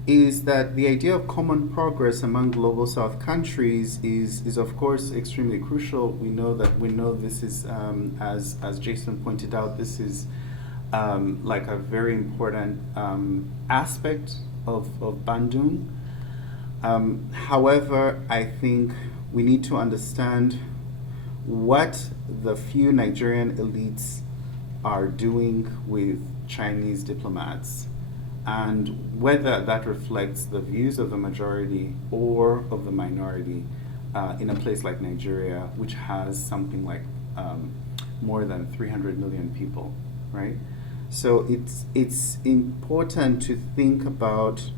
is that the idea of common progress among global South countries is of course extremely crucial. We know this is, as Jason pointed out, this is like a very important aspect of Bandung. However, I think we need to understand what the few Nigerian elites are doing with Chinese diplomats, and whether that reflects the views of the majority or of the minority in a place like Nigeria, which has something like more than 300 million people, right? So it's important to think about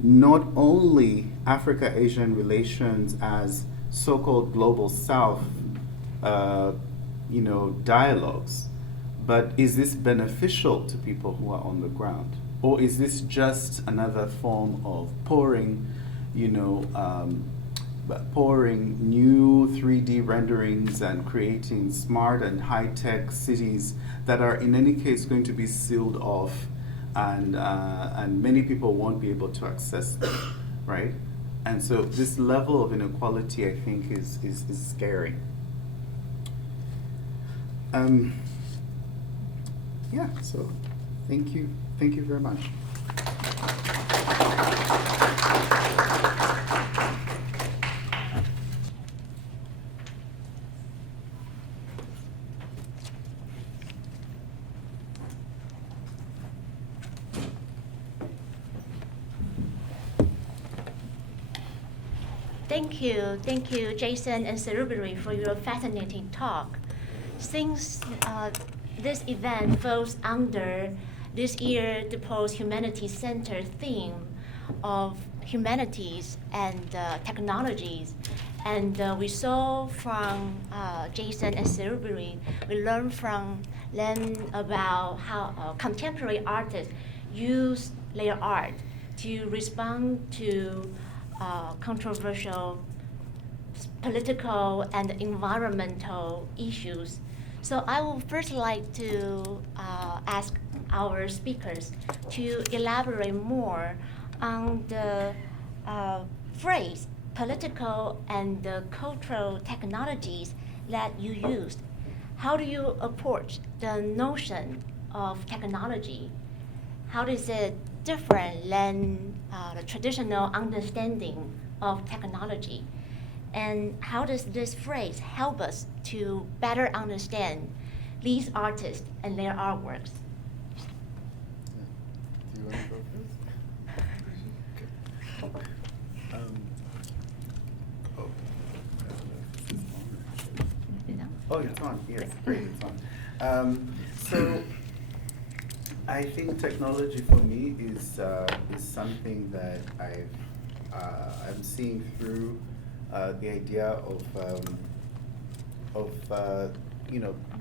not only Africa-Asian relations as so-called global South, dialogues, but is this beneficial to people who are on the ground? Or is this just another form of pouring new 3D renderings and creating smart and high-tech cities that are in any case going to be sealed off, and many people won't be able to access them, right? And so this level of inequality, I think, is scary. Yeah, so thank you very much. Thank you, Jason and Serubiri, for your fascinating talk. Since this event falls under this year the Post-Humanity Center theme of humanities and technologies, and we saw from Jason and Serubiri, we learned from them about how contemporary artists use their art to respond to controversial political and environmental issues. So I would first like to ask our speakers to elaborate more on the phrase political and cultural technologies that you used. How do you approach the notion of technology? How is it different than the traditional understanding of technology? And how does this phrase help us to better understand these artists and their artworks? Do you want to go first? Oh, it's on. Yes, great, it's on. So I think technology for me is something that I'm seeing through the idea of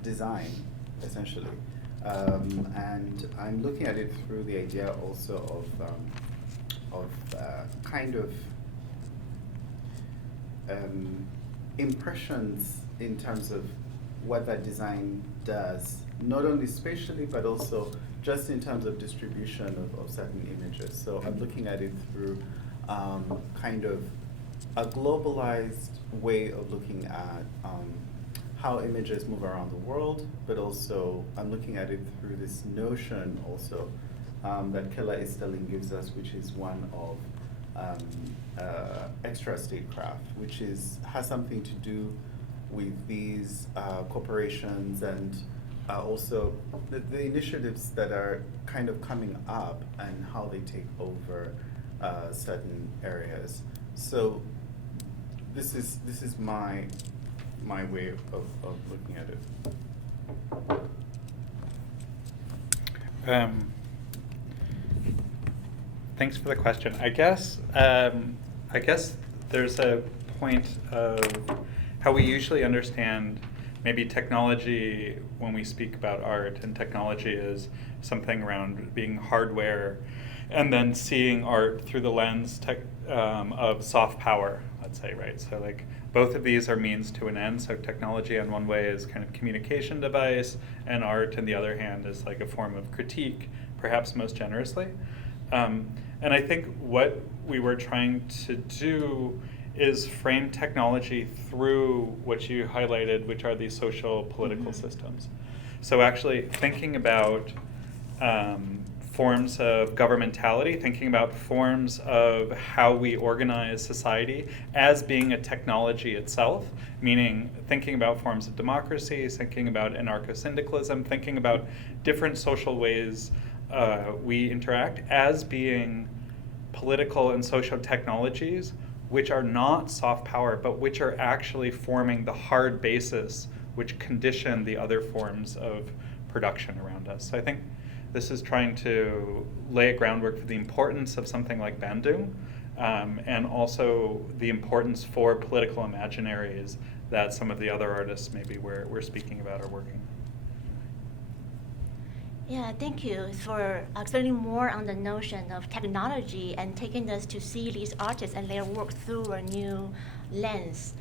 design, essentially, and I'm looking at it through the idea also of kind of impressions in terms of what that design does, not only spatially, but also just in terms of distribution of certain images. So I'm looking at it through kind of a globalized way of looking at how images move around the world, but also I'm looking at it through this notion also that Kela Easterling gives us, which is one of extra statecraft, which has something to do with these corporations and also the initiatives that are kind of coming up and how they take over certain areas. So this is my way of looking at it. Thanks for the question. I guess there's a point of how we usually understand maybe technology when we speak about art, and technology is something around being hardware, and then seeing art through the lens of soft power, let's say, right? So like both of these are means to an end. So technology on one way is kind of communication device, and art on the other hand is like a form of critique, perhaps most generously. And I think what we were trying to do is frame technology through what you highlighted, which are these social political systems. So actually thinking about forms of governmentality, thinking about forms of how we organize society as being a technology itself, meaning thinking about forms of democracy, thinking about anarcho-syndicalism, thinking about different social ways we interact as being political and social technologies which are not soft power, but which are actually forming the hard basis which condition the other forms of production around us. So I think this is trying to lay a groundwork for the importance of something like Bandung, and also the importance for political imaginaries that some of the other artists maybe we're speaking about are working. Yeah, thank you for explaining more on the notion of technology and taking us to see these artists and their work through a new lens.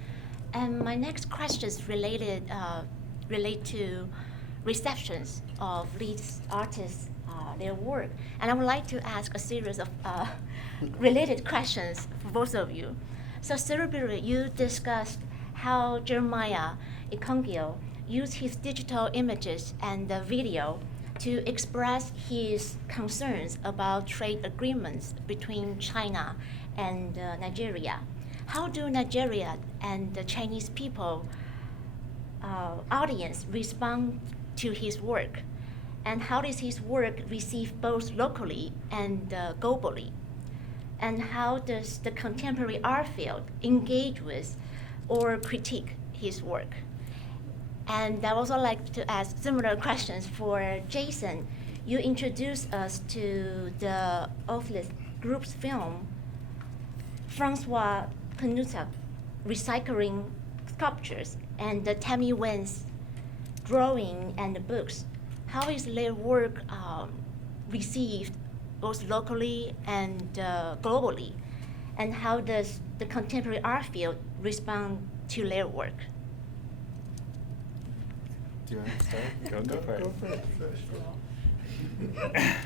And my next question is relate to receptions of these artists, their work. And I would like to ask a series of related questions for both of you. So Serubiri, you discussed how Jeremiah Ikongio used his digital images and the video to express his concerns about trade agreements between China and Nigeria. How do Nigeria and the Chinese people audience respond to his work? And how does his work receive both locally and globally? And how does the contemporary art field engage with or critique his work? And I would also like to ask similar questions for Jason. You introduced us to the Office Group's film, Francois Penuta, Recycling Sculptures, and the Tammy Wen's drawing and the books. How is their work received both locally and globally? And how does the contemporary art field respond to their work? Do you want to start? Go for it. Go for it.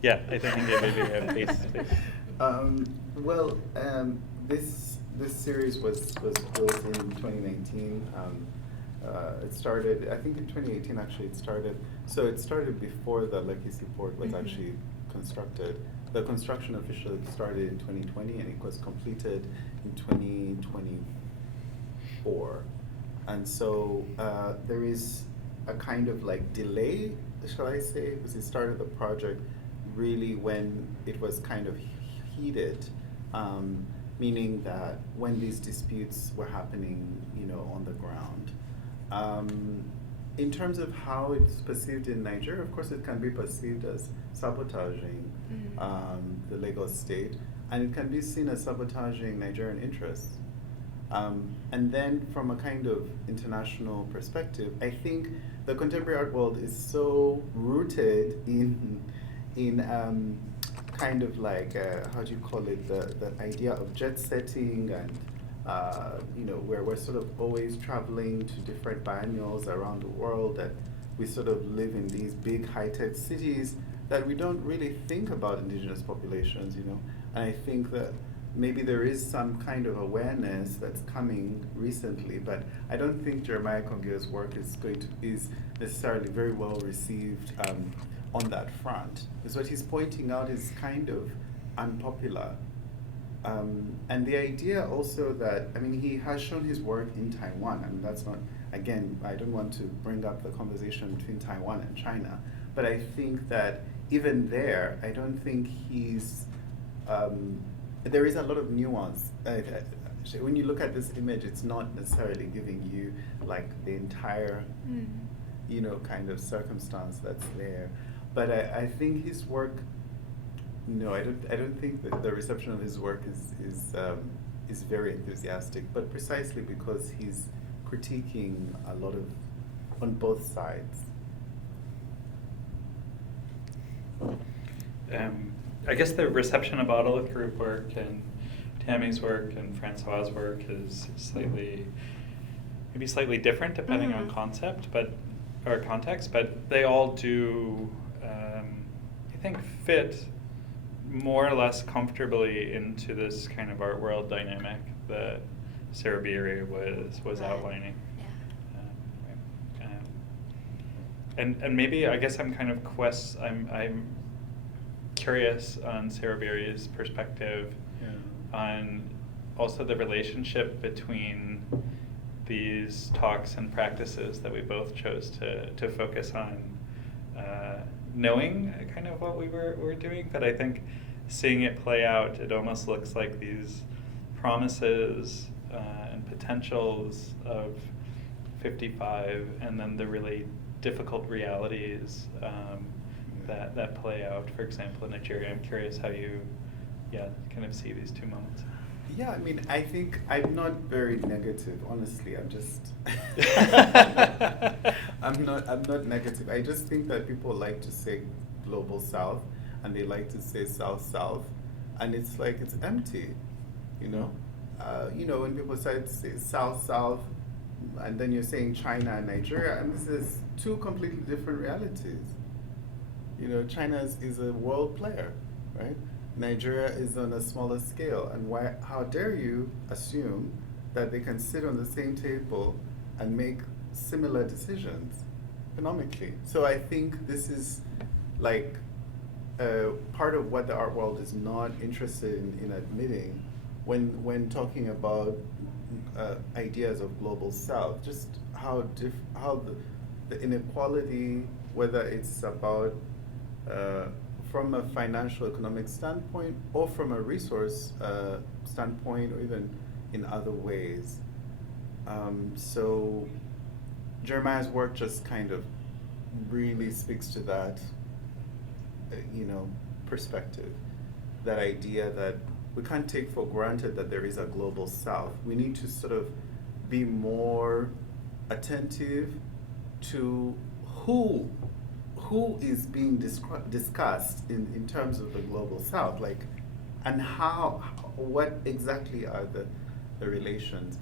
Yeah, I think maybe This series was built in 2019. It started, I think in 2018 actually it started. So it started before the Legacy Port was actually constructed. The construction officially started in 2020 and it was completed in 2024. And so there is a kind of like delay, shall I say, because it started the project really when it was kind of heated, meaning that when these disputes were happening, on the ground. In terms of how it's perceived in Nigeria, of course, it can be perceived as sabotaging the Lagos state, and it can be seen as sabotaging Nigerian interests. And then, from a kind of international perspective, I think the contemporary art world is so rooted in kind of like how do you call it, the idea of jet setting, and where we're sort of always traveling to different biennials around the world, that we sort of live in these big high-tech cities that we don't really think about indigenous populations, and I think that maybe there is some kind of awareness that's coming recently, but I don't think Jeremiah Konge's work is necessarily very well received on that front. Because what he's pointing out is kind of unpopular. And the idea also that, he has shown his work in Taiwan, that's not, again, I don't want to bring up the conversation between Taiwan and China, but I think that even there, I don't think he's, there is a lot of nuance. When you look at this image, it's not necessarily giving you like the entire, kind of circumstance that's there. But I think his work, I don't think that the reception of his work is very enthusiastic. But precisely because he's critiquing a lot of on both sides. I guess the reception of Autolith Group work and Tammy's work and Francois' work is maybe slightly different depending on context, but they all do, I think, fit more or less comfortably into this kind of art world dynamic that Serubiri was outlining. Yeah. And maybe I guess I'm kind of I'm curious on Serubiri's perspective on also the relationship between these talks and practices that we both chose to focus on, knowing kind of what we were doing, but I think seeing it play out, it almost looks like these promises and potentials of 55, and then the really difficult realities that play out, for example, in Nigeria. I'm curious how you kind of see these two moments. Yeah, I think I'm not very negative, honestly. I'm just I'm not negative. I just think that people like to say global south, and they like to say south, and it's like it's empty, when people start to say south, and then you're saying China and Nigeria, and this is two completely different realities. China is a world player, right? Nigeria is on a smaller scale, and how dare you assume that they can sit on the same table and make similar decisions economically? So I think this is like part of what the art world is not interested in admitting when talking about ideas of global south, just how the inequality, whether it's about from a financial economic standpoint or from a resource standpoint, or even in other ways. So Jeremiah's work just kind of really speaks to that, perspective, that idea that we can't take for granted that there is a global south. We need to sort of be more attentive to who is being discussed in terms of the global south, and what exactly are the relations.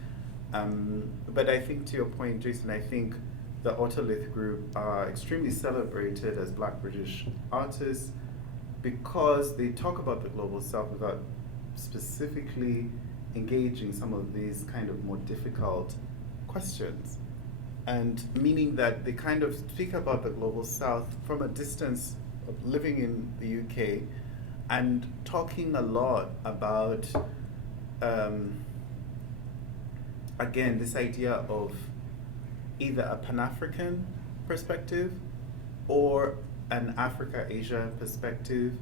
But I think, to your point, Jason, I think the Autolith Group are extremely celebrated as Black British artists because they talk about the global south without specifically engaging some of these kind of more difficult questions. And meaning that they kind of speak about the global south from a distance of living in the UK and talking a lot about, again, this idea of either a Pan-African perspective or an Africa-Asia perspective,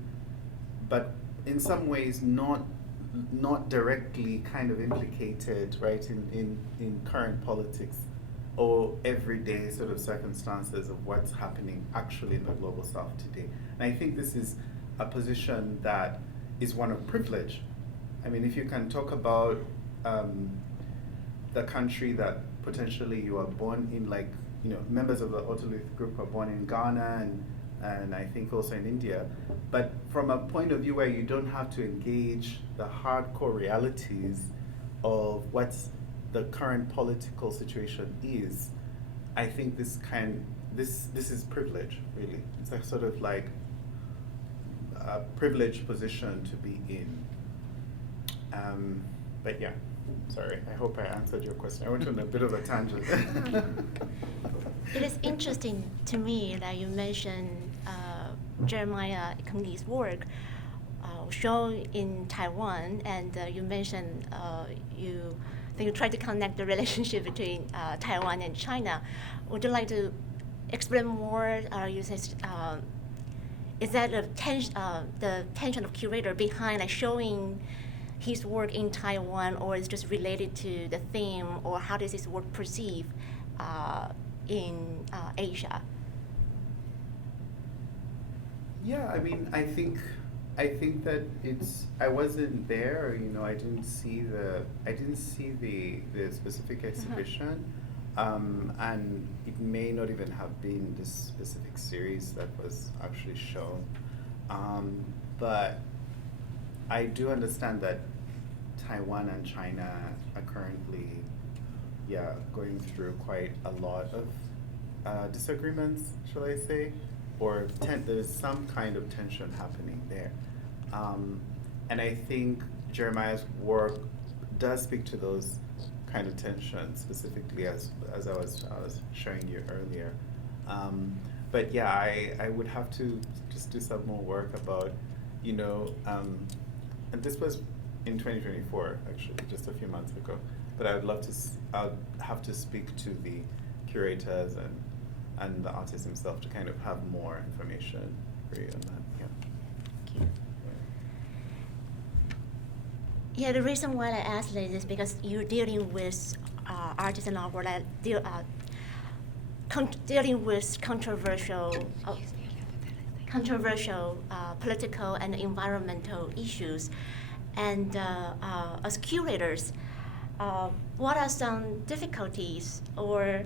but in some ways not directly kind of implicated, right, in current politics or everyday sort of circumstances of what's happening actually in the global south today. And I think this is a position that is one of privilege. I mean, if you can talk about the country that potentially you are born in, like, you know, members of the Otolith group are born in Ghana and I think also in India, but from a point of view where you don't have to engage the hardcore realities of what's the current political situation is, I think this is privilege, really. It's a sort of like a privileged position to be in. But yeah, sorry, I hope I answered your question. I went on a bit of a tangent. It is interesting to me that you mentioned Jeremiah Keng's work shown in Taiwan, and you mentioned you try to connect the relationship between Taiwan and China. Would you like to explain more? You said, is that the tension of curator behind showing his work in Taiwan, or is just related to the theme, or how does his work perceived in Asia? Yeah, I mean, I think that I wasn't there, you know, I didn't see the specific exhibition, and it may not even have been this specific series that was actually shown, but I do understand that Taiwan and China are currently, going through quite a lot of disagreements, shall I say, or there's some kind of tension happening there. And I think Jeremiah's work does speak to those kind of tensions, specifically as I was showing you earlier. But yeah, I would have to just do some more work about, you know, and this was in 2024, actually, just a few months ago. But I'd have to speak to the curators and the artist himself to kind of have more information for you on that. Yeah. Thank you. Yeah, the reason why I asked this is because you're dealing with artists and artwork that dealing with controversial political and environmental issues. And as curators, what are some difficulties or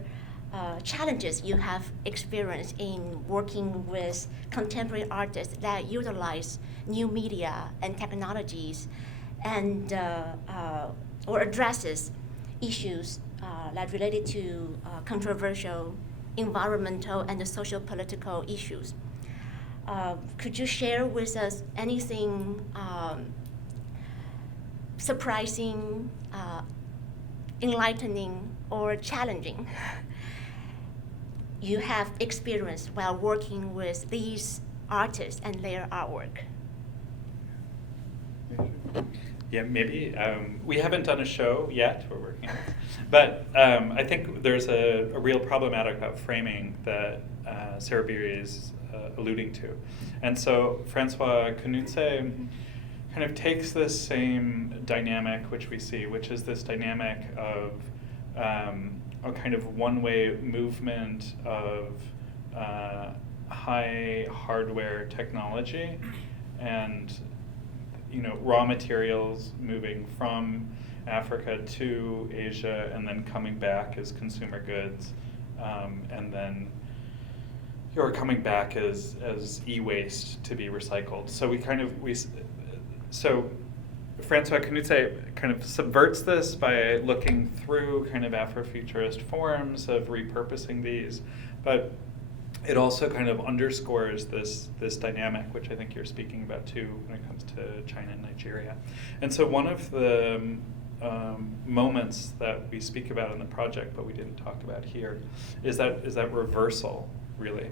challenges you have experienced in working with contemporary artists that utilize new media and technologies and or addresses issues that related to controversial environmental and social political issues? Could you share with us anything surprising, enlightening, or challenging you have experienced while working with these artists and their artwork? Yeah, maybe. We haven't done a show yet, we're working on it. But I think there's a real problematic about framing that Serubiri is alluding to. And so Francois Knudse kind of takes this same dynamic which we see, which is this dynamic of a kind of one-way movement of high hardware technology and, you know, raw materials moving from Africa to Asia and then coming back as consumer goods, and then you're coming back as e-waste to be recycled. So so Francois Knudse kind of subverts this by looking through kind of Afrofuturist forms of repurposing these, but it also kind of underscores this dynamic, which I think you're speaking about too when it comes to China and Nigeria. And so one of the moments that we speak about in the project, but we didn't talk about here, is that reversal, really.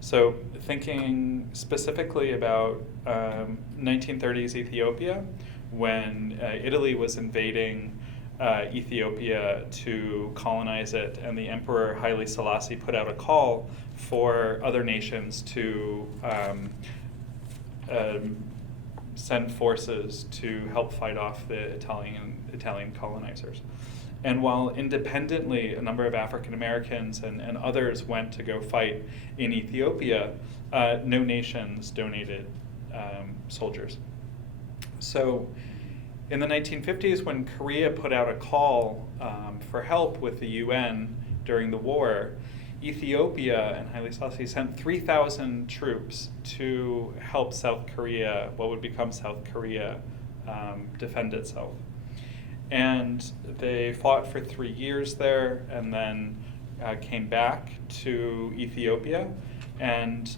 So thinking specifically about 1930s Ethiopia, when Italy was invading Ethiopia to colonize it, and the Emperor Haile Selassie put out a call for other nations to send forces to help fight off the Italian colonizers. And while independently a number of African Americans and others went to go fight in Ethiopia, no nations donated soldiers. So in the 1950s, when Korea put out a call for help with the UN during the war, Ethiopia and Haile Selassie sent 3,000 troops to help South Korea, what would become South Korea, defend itself. And they fought for 3 years there and then came back to Ethiopia. And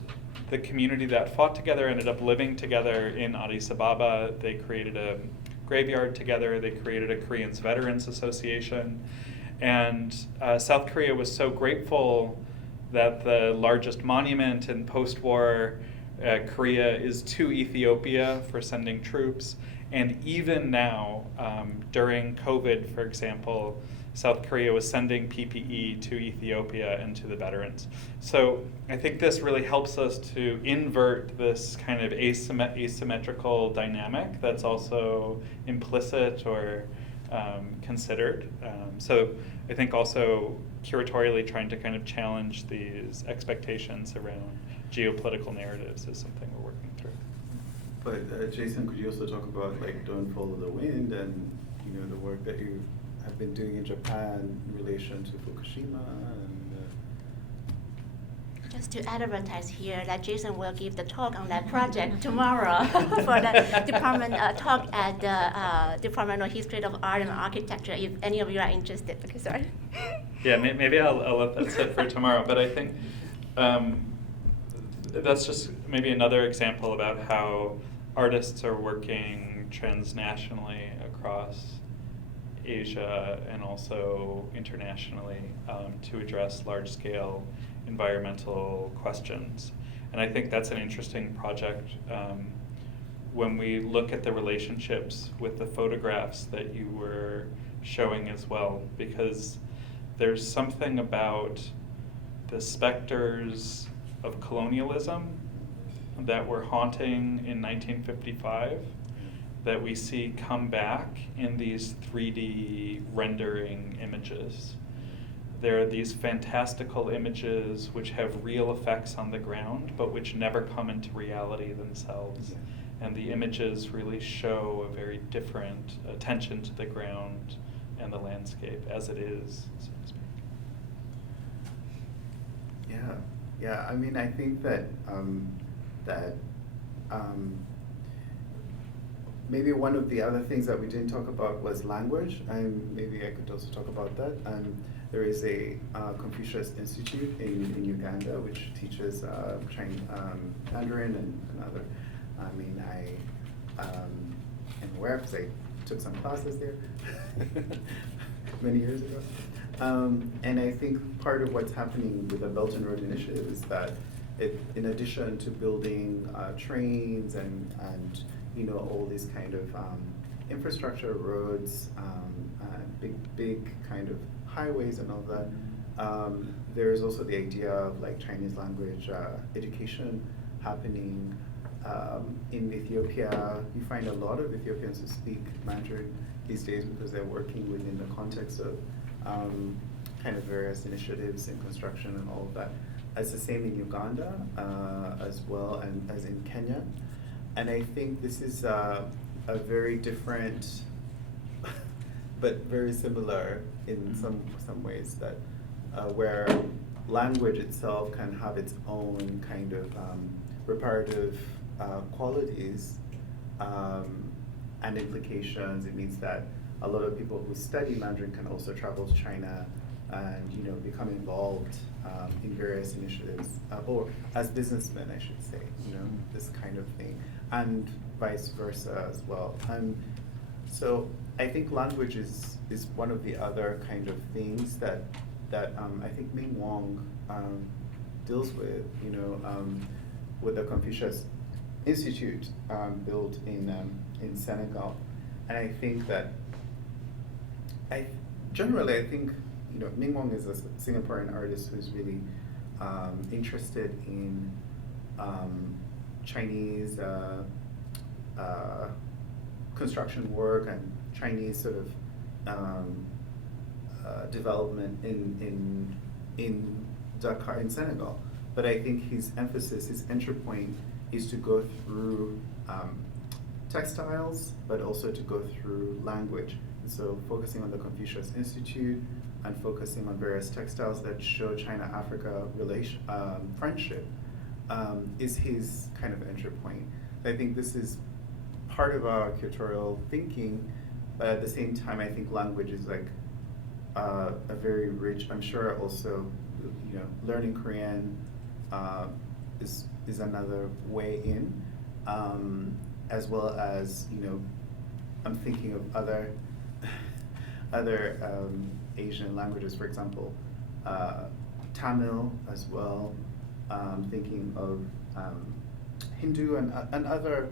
the community that fought together ended up living together in Addis Ababa. They created a graveyard together. They created a Koreans Veterans Association. And South Korea was so grateful that the largest monument in post-war Korea is to Ethiopia for sending troops. And even now, during COVID, for example, South Korea was sending PPE to Ethiopia and to the veterans. So I think this really helps us to invert this kind of asymmetrical dynamic that's also implicit or considered. So I think also curatorially trying to kind of challenge these expectations around geopolitical narratives is something we're working through. But Jason, could you also talk about like Don't Follow the Wind and the work that you have been doing in Japan in relation to Fukushima and Just to advertise here that Jason will give the talk on that project tomorrow for the department talk at the Department of History of Art and Architecture, if any of you are interested. Okay, sorry. Yeah, maybe I'll let that sit for tomorrow, but I think that's just maybe another example about how artists are working transnationally across Asia and also internationally to address large-scale environmental questions. And I think that's an interesting project when we look at the relationships with the photographs that you were showing as well, because there's something about the specters of colonialism that were haunting in 1955 that we see come back in these 3D rendering images. There are these fantastical images which have real effects on the ground, but which never come into reality themselves. And the images really show a very different attention to the ground and the landscape as it is, so to speak. Yeah. I mean, I think that maybe one of the other things that we didn't talk about was language, and maybe I could also talk about that. There is a Confucius Institute in Uganda which teaches Chinese, Mandarin and other. I mean, I am aware because I took some classes there many years ago. And I think part of what's happening with the Belt and Road Initiative is that in addition to building trains and all these kind of infrastructure, roads, big kind of highways and all that, there is also the idea of like Chinese language education happening. In Ethiopia, you find a lot of Ethiopians who speak Mandarin these days because they're working within the context of kind of various initiatives in construction and all of that. It's the same in Uganda as well, and as in Kenya. And I think this is a very different, but very similar in some ways, that where language itself can have its own kind of reparative qualities and implications. It means that a lot of people who study Mandarin can also travel to China and become involved in various initiatives, or as businessmen, I should say, this kind of thing, and vice versa as well. So I think language is one of the other kind of things that I think Ming Wong deals with, with the Confucius Institute built in Senegal. And I think that I think Ming Wong is a Singaporean artist who's really interested in Chinese construction work and Chinese sort of development in Dakar, in Senegal. But I think his emphasis, his entry point, is to go through textiles, but also to go through language. And so focusing on the Confucius Institute and focusing on various textiles that show China-Africa friendship is his kind of entry point. I think this is part of our curatorial thinking, but at the same time, I think language is like a very rich. I'm sure also, learning Korean is another way in, as well as I'm thinking of other Asian languages, for example, Tamil as well. Thinking of Hindu and other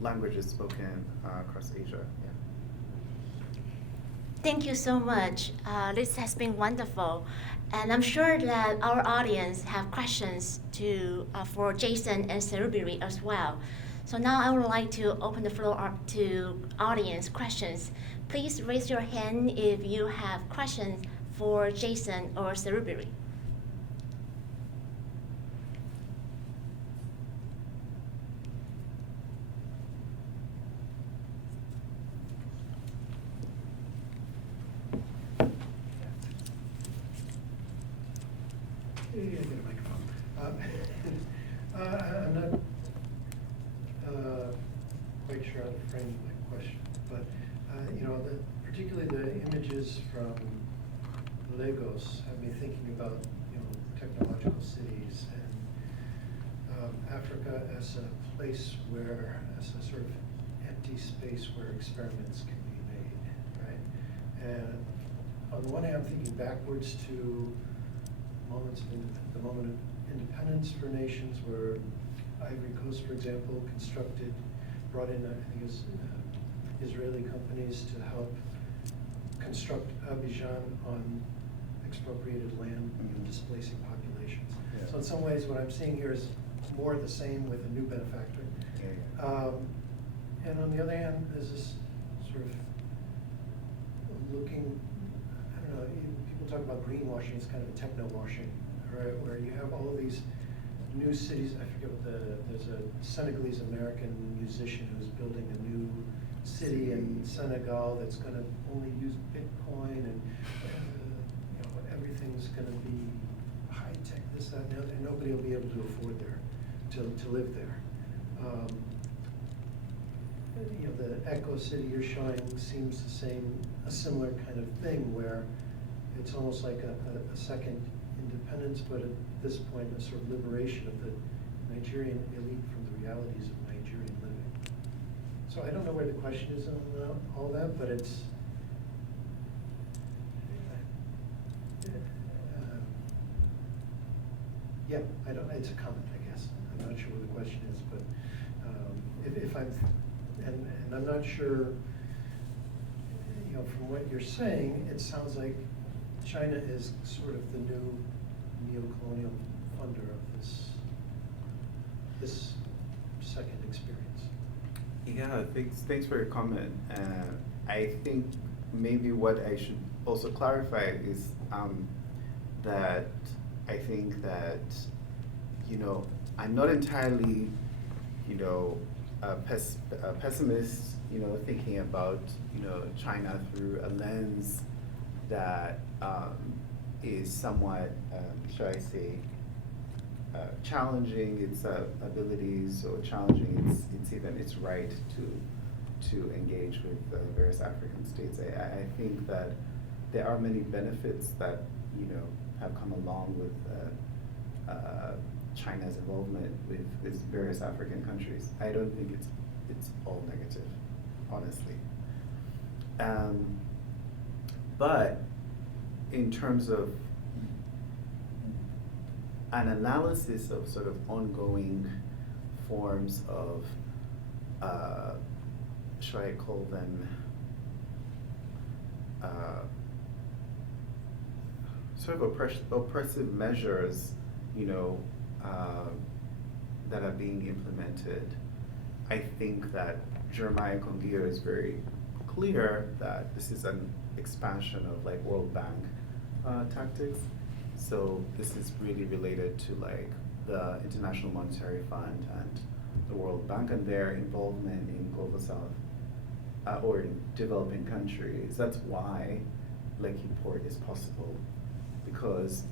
languages spoken across Asia. Yeah. Thank you so much. This has been wonderful. And I'm sure that our audience have questions for Jason and Serubiri as well. So now I would like to open the floor up to audience questions. Please raise your hand if you have questions for Jason or Serubiri. Yeah, get a microphone. I'm not quite sure how to frame my question, but particularly the images from Lagos have me thinking about technological cities and Africa as a place as a sort of empty space where experiments can be made, right? And on the one hand, I'm thinking backwards to the moment of independence for nations, where Ivory Coast, for example, brought in, I think it was Israeli companies to help construct Abidjan on expropriated land, displacing populations. Yeah. So in some ways, what I'm seeing here is more of the same with a new benefactor. And on the other hand, there's this sort of looking, I don't know, people talk about greenwashing, it's kind of a techno-washing, right? Where you have all of these new cities. I forget there's a Senegalese American musician who's building a new city in Senegal that's going to only use Bitcoin, and everything's going to be high tech, this, that, and the other, and nobody will be able to afford to live there. The Echo City you're showing seems a similar kind of thing, where it's almost like a second independence, but at this point a sort of liberation of the Nigerian elite from the realities of Nigerian living. So I don't know where the question is on all that, but it's it's a comment, I guess. I'm not sure what the question is, but if I'm, and I'm not sure, from what you're saying, it sounds like China is sort of the new neo-colonial funder of this second experience. Yeah, thanks for your comment. I think maybe what I should also clarify is that I think that, I'm not entirely, a pessimist, thinking about, China through a lens that is somewhat, shall I say, challenging its abilities, or challenging its right to engage with various African states. I think that there are many benefits that have come along with China's involvement with various African countries. I don't think it's all negative, honestly. But in terms of an analysis of sort of ongoing forms of, should I call them, sort of oppressive measures, that are being implemented, I think that Jeremiah Kongir is very clear that this is an expansion of like World Bank tactics. So this is really related to like the International Monetary Fund and the World Bank and their involvement in Global South or in developing countries. That's why Lekki Port is possible, because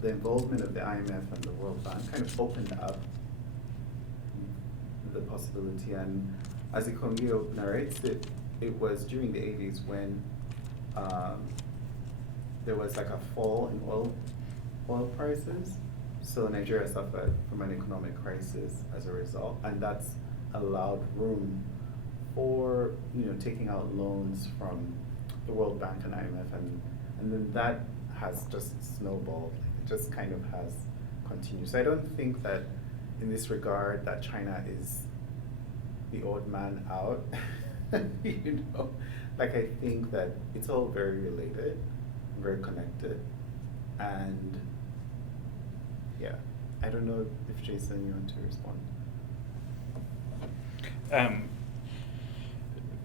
the involvement of the IMF and the World Bank kind of opened up the possibility. And as Ikongio narrates it, it was during the 80s when there was like a fall in oil prices. So Nigeria suffered from an economic crisis as a result, and that's allowed room for taking out loans from the World Bank and IMF, and then that has just snowballed. It just kind of has continued. So I don't think that in this regard that China is the odd man out. Like I think that it's all very related, very connected, and yeah, I don't know if Jason, you want to respond.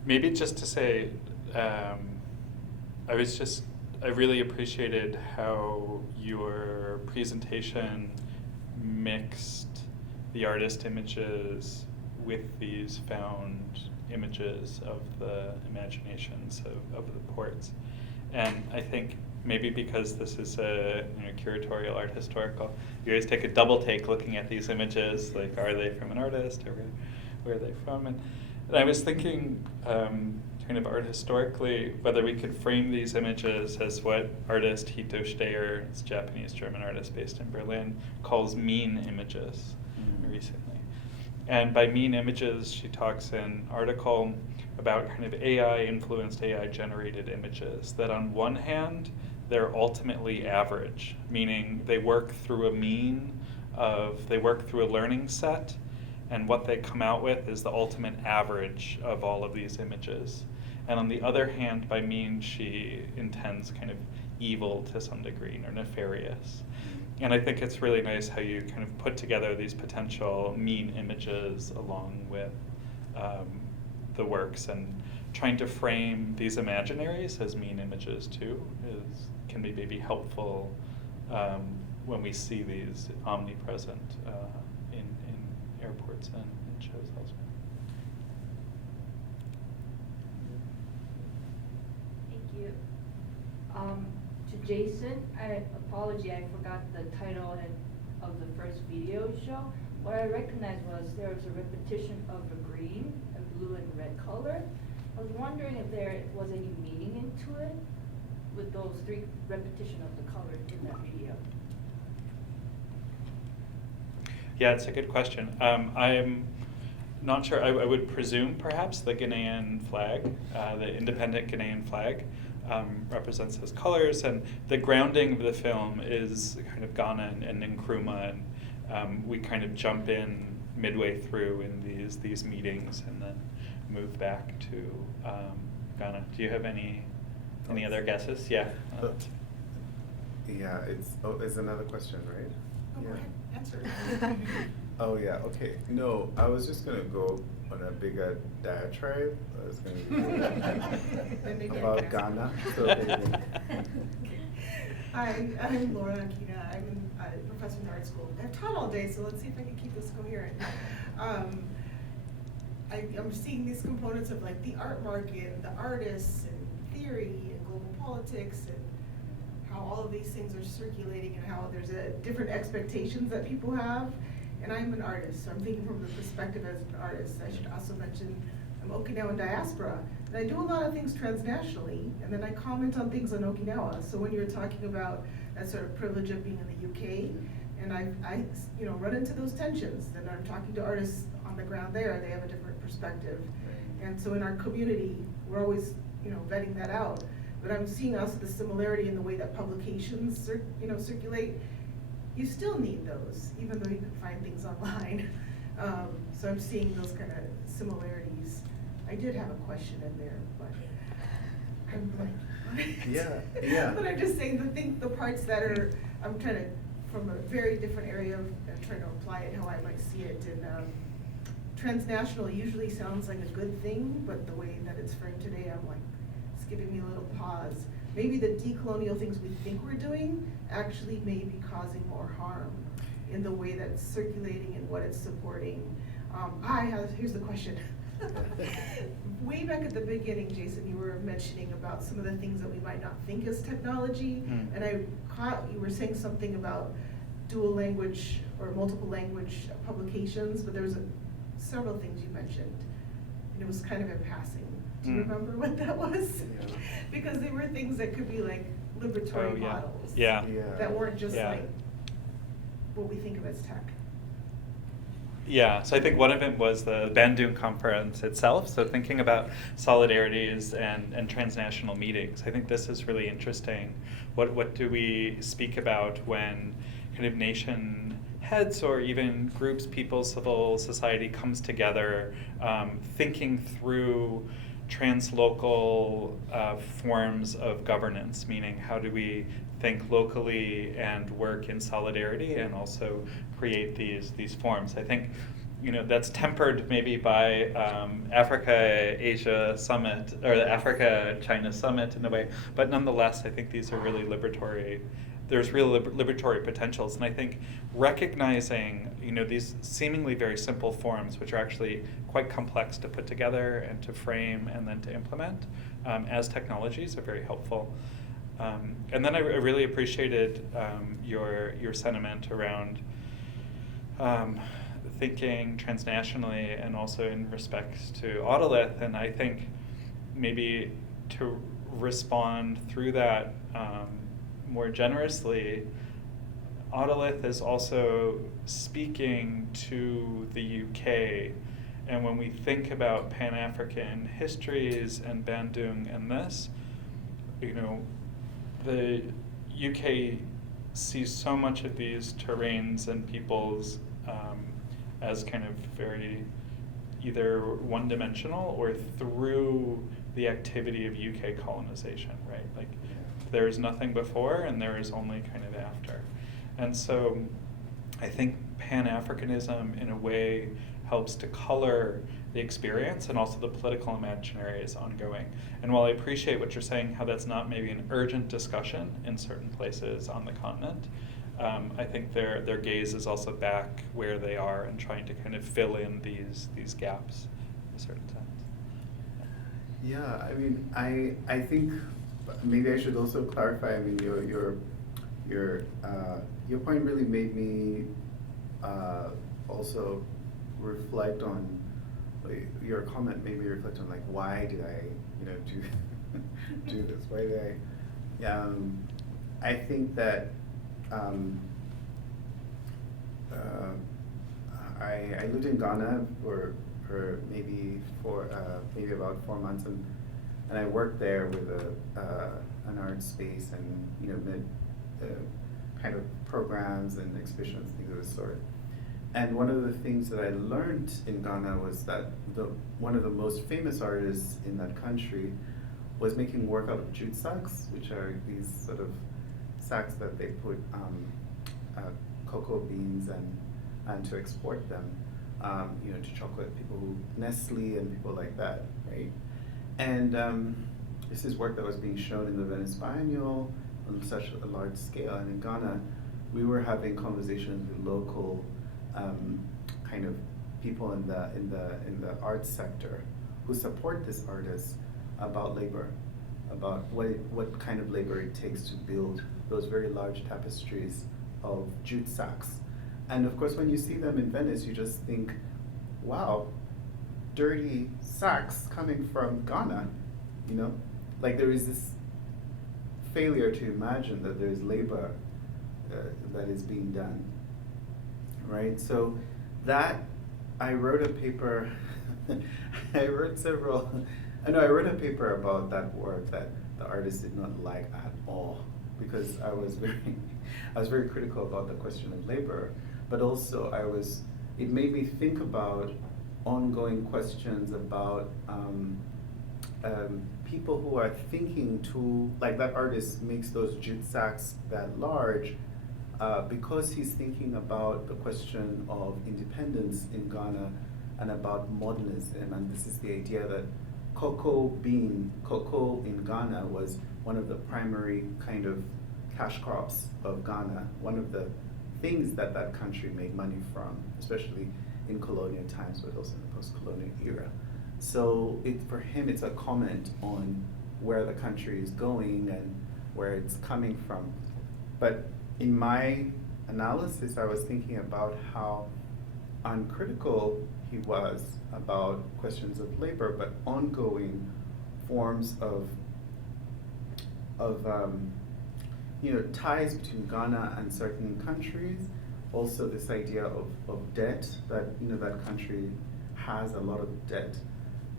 Maybe just to say, I really appreciated how your presentation mixed the artist images with these found images of the imaginations of the ports. And I think maybe because this is a curatorial art historical, you guys take a double take looking at these images, like are they from an artist or where are they from? And I was thinking kind of art historically, whether we could frame these images as what artist Hito Steyer, this Japanese-German artist based in Berlin, calls mean images recently. And by mean images, she talks in an article about kind of AI-influenced, AI-generated images, that on one hand, they're ultimately average, meaning they work through a mean they work through a learning set, and what they come out with is the ultimate average of all of these images. And on the other hand, by mean, she intends kind of evil to some degree, or nefarious. And I think it's really nice how you kind of put together these potential mean images along with the works, and trying to frame these imaginaries as mean images too can be maybe helpful when we see these omnipresent in airports and in shows elsewhere. Thank you. To Jason, I forgot the title of the first video show. What I recognized was there was a repetition of a green, a blue, and red color. I was wondering if there was any meaning into it with those three repetition of the colors in that video. Yeah, it's a good question. I'm not sure. I would presume perhaps the Ghanaian flag, the independent Ghanaian flag, represents those colors, and the grounding of the film is kind of Ghana and Nkrumah, and we kind of jump in midway through in these meetings and then move back to Ghana. Do you have any other guesses? Yeah. Yeah, it's another question, right? Oh, yeah. go ahead, answer. Oh yeah, okay. No, I was just gonna go on a bigger diatribe. I was gonna go about Ghana. So Hi, I'm Laura Akina. I'm a professor in art school. I've taught all day, so let's see if I can keep this coherent. I'm seeing these components of like the art market, the artists, and theory, and global politics, and how all of these things are circulating, and how there's different expectations that people have. And I'm an artist, so I'm thinking from the perspective as an artist. I should also mention I'm Okinawan diaspora, and I do a lot of things transnationally, and then I comment on things on Okinawa. So when you're talking about that sort of privilege of being in the UK, and I run into those tensions, then I'm talking to artists on the ground there, they have a different perspective. And so in our community, we're always vetting that out. But I'm seeing also the similarity in the way that publications circulate. You still need those, even though you can find things online. So I'm seeing those kind of similarities. I did have a question in there, but I'm blank. Yeah. But I'm just saying the parts that are, I'm trying to, from a very different area of trying to apply it how I might see it. And transnational usually sounds like a good thing, but the way that it's framed today, I'm like, it's giving me a little pause. Maybe the decolonial things we think we're doing actually may be causing more harm in the way that it's circulating and what it's supporting. Here's the question. Way back at the beginning, Jason, you were mentioning about some of the things that we might not think as technology, and I caught you were saying something about dual language or multiple language publications, but there was several things you mentioned, and it was kind of in passing. Do you remember what that was? Yeah. Because they were things that could be like liberatory models. Yeah. That weren't just Yeah. like what we think of as tech. Yeah, so I think one of it was the Bandung conference itself, so thinking about solidarities and transnational meetings. I think this is really interesting. What do we speak about when kind of nation heads or even groups, people, civil society comes together, thinking through translocal forms of governance, meaning how do we think locally and work in solidarity and also create these forms. I think that's tempered maybe by Africa-Asia Summit or the Africa-China Summit in a way, but nonetheless I think these are really liberatory. There's real liberatory potentials, and I think recognizing these seemingly very simple forms, which are actually quite complex to put together and to frame and then to implement as technologies, are very helpful. And then I really appreciated your sentiment around thinking transnationally and also in respect to Autolith, and I think maybe to respond through that more generously, Autolith is also speaking to the UK, and when we think about Pan-African histories and Bandung and this, the UK sees so much of these terrains and peoples as kind of very either one-dimensional or through the activity of UK colonization, right? Like there is nothing before and there is only kind of after. And so I think Pan-Africanism in a way helps to color the experience, and also the political imaginary is ongoing. And while I appreciate what you're saying, how that's not maybe an urgent discussion in certain places on the continent, I think their gaze is also back where they are and trying to kind of fill in these gaps in a certain sense. Yeah, I mean, I think maybe I should also clarify. I mean, your point really made me also reflect on your comment. Made me reflect on why did I do this? Why did I? I think that I lived in Ghana for maybe about 4 months, and I worked there with an art space and kind of programs and exhibitions, things of the sort. And one of the things that I learned in Ghana was that one of the most famous artists in that country was making work out of jute sacks, which are these sort of sacks that they put cocoa beans and to export them, to chocolate people who Nestle and people like that, right? And this is work that was being shown in the Venice Biennial on such a large scale. And in Ghana, we were having conversations with local kind of people in the arts sector who support this artist about labor, about what kind of labor it takes to build those very large tapestries of jute sacks. And of course, when you see them in Venice, you just think, wow, dirty sacks coming from Ghana, Like there is this failure to imagine that there's labor that is being done, right? So that, I wrote a paper, I wrote a paper about that work that the artist did not like at all, because I was very critical about the question of labor, but also it made me think about ongoing questions about people who are thinking like that artist makes those jute sacks that large because he's thinking about the question of independence in Ghana and about modernism, and this is the idea that cocoa in Ghana was one of the primary kind of cash crops of Ghana, one of the things that that country made money from, especially in colonial times, but also in the post-colonial era. So for him, it's a comment on where the country is going and where it's coming from. But in my analysis, I was thinking about how uncritical he was about questions of labor, but ongoing forms of ties between Ghana and certain countries. Also, this idea of debt, that that country has a lot of debt.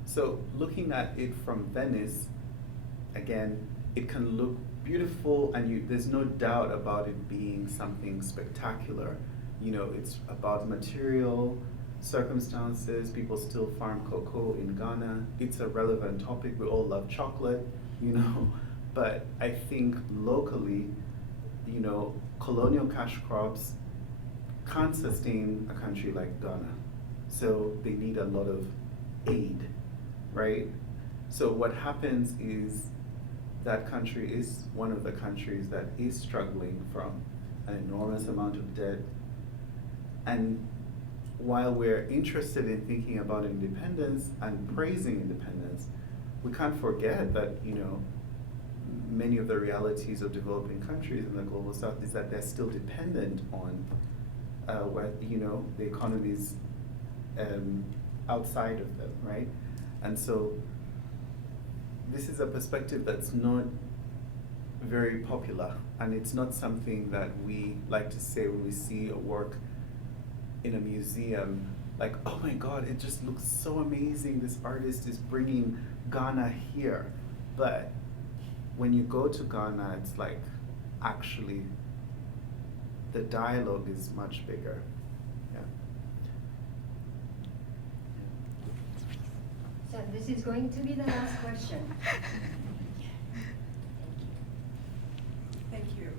So looking at it from Venice, again, it can look beautiful, and there's no doubt about it being something spectacular. It's about material circumstances. People still farm cocoa in Ghana. It's a relevant topic. We all love chocolate, but I think locally, colonial cash crops can't sustain a country like Ghana. So they need a lot of aid, right? So what happens is that country is one of the countries that is struggling from an enormous amount of debt. And while we're interested in thinking about independence and praising independence, we can't forget that, many of the realities of developing countries in the global south is that they're still dependent on the economies outside of them, right? And so this is a perspective that's not very popular, and it's not something that we like to say when we see a work in a museum, like, oh my God, it just looks so amazing. This artist is bringing Ghana here. But when you go to Ghana, it's like, actually, the dialogue is much bigger. Yeah. So this is going to be the last question. Thank you.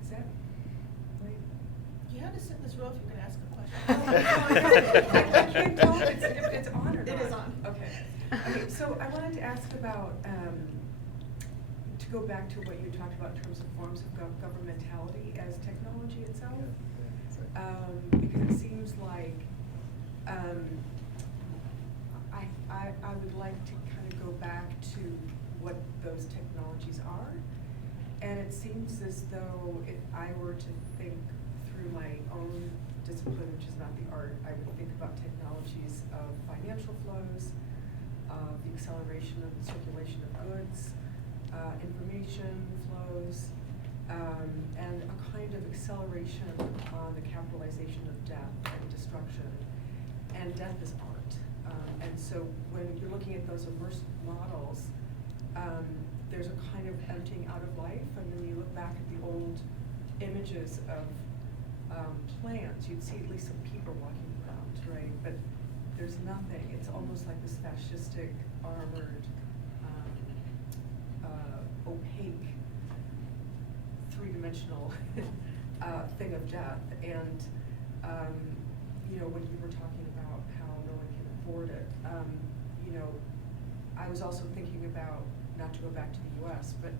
Is that right? You have to sit in this row if you're gonna ask a question. I can't tell if it's on or not. It is on. Okay, so I wanted to ask about, to go back to what you talked about in terms of forms of governmentality as technology itself. Because it seems like I would like to kind of go back to what those technologies are. And it seems as though if I were to think through my own discipline, which is not the art, I would think about technologies of financial flows, the acceleration of the circulation of goods, information flows, and a kind of acceleration on the capitalization of death and destruction. And death is art. And so when you're looking at those immersive models, there's a kind of emptying out of life. And then you look back at the old images of plants, you'd see at least some people walking around, right? But there's nothing. It's almost like this fascistic, armored, opaque, three-dimensional thing of death. And when you were talking about how no one can afford it, I was also thinking about, not to go back to the US, but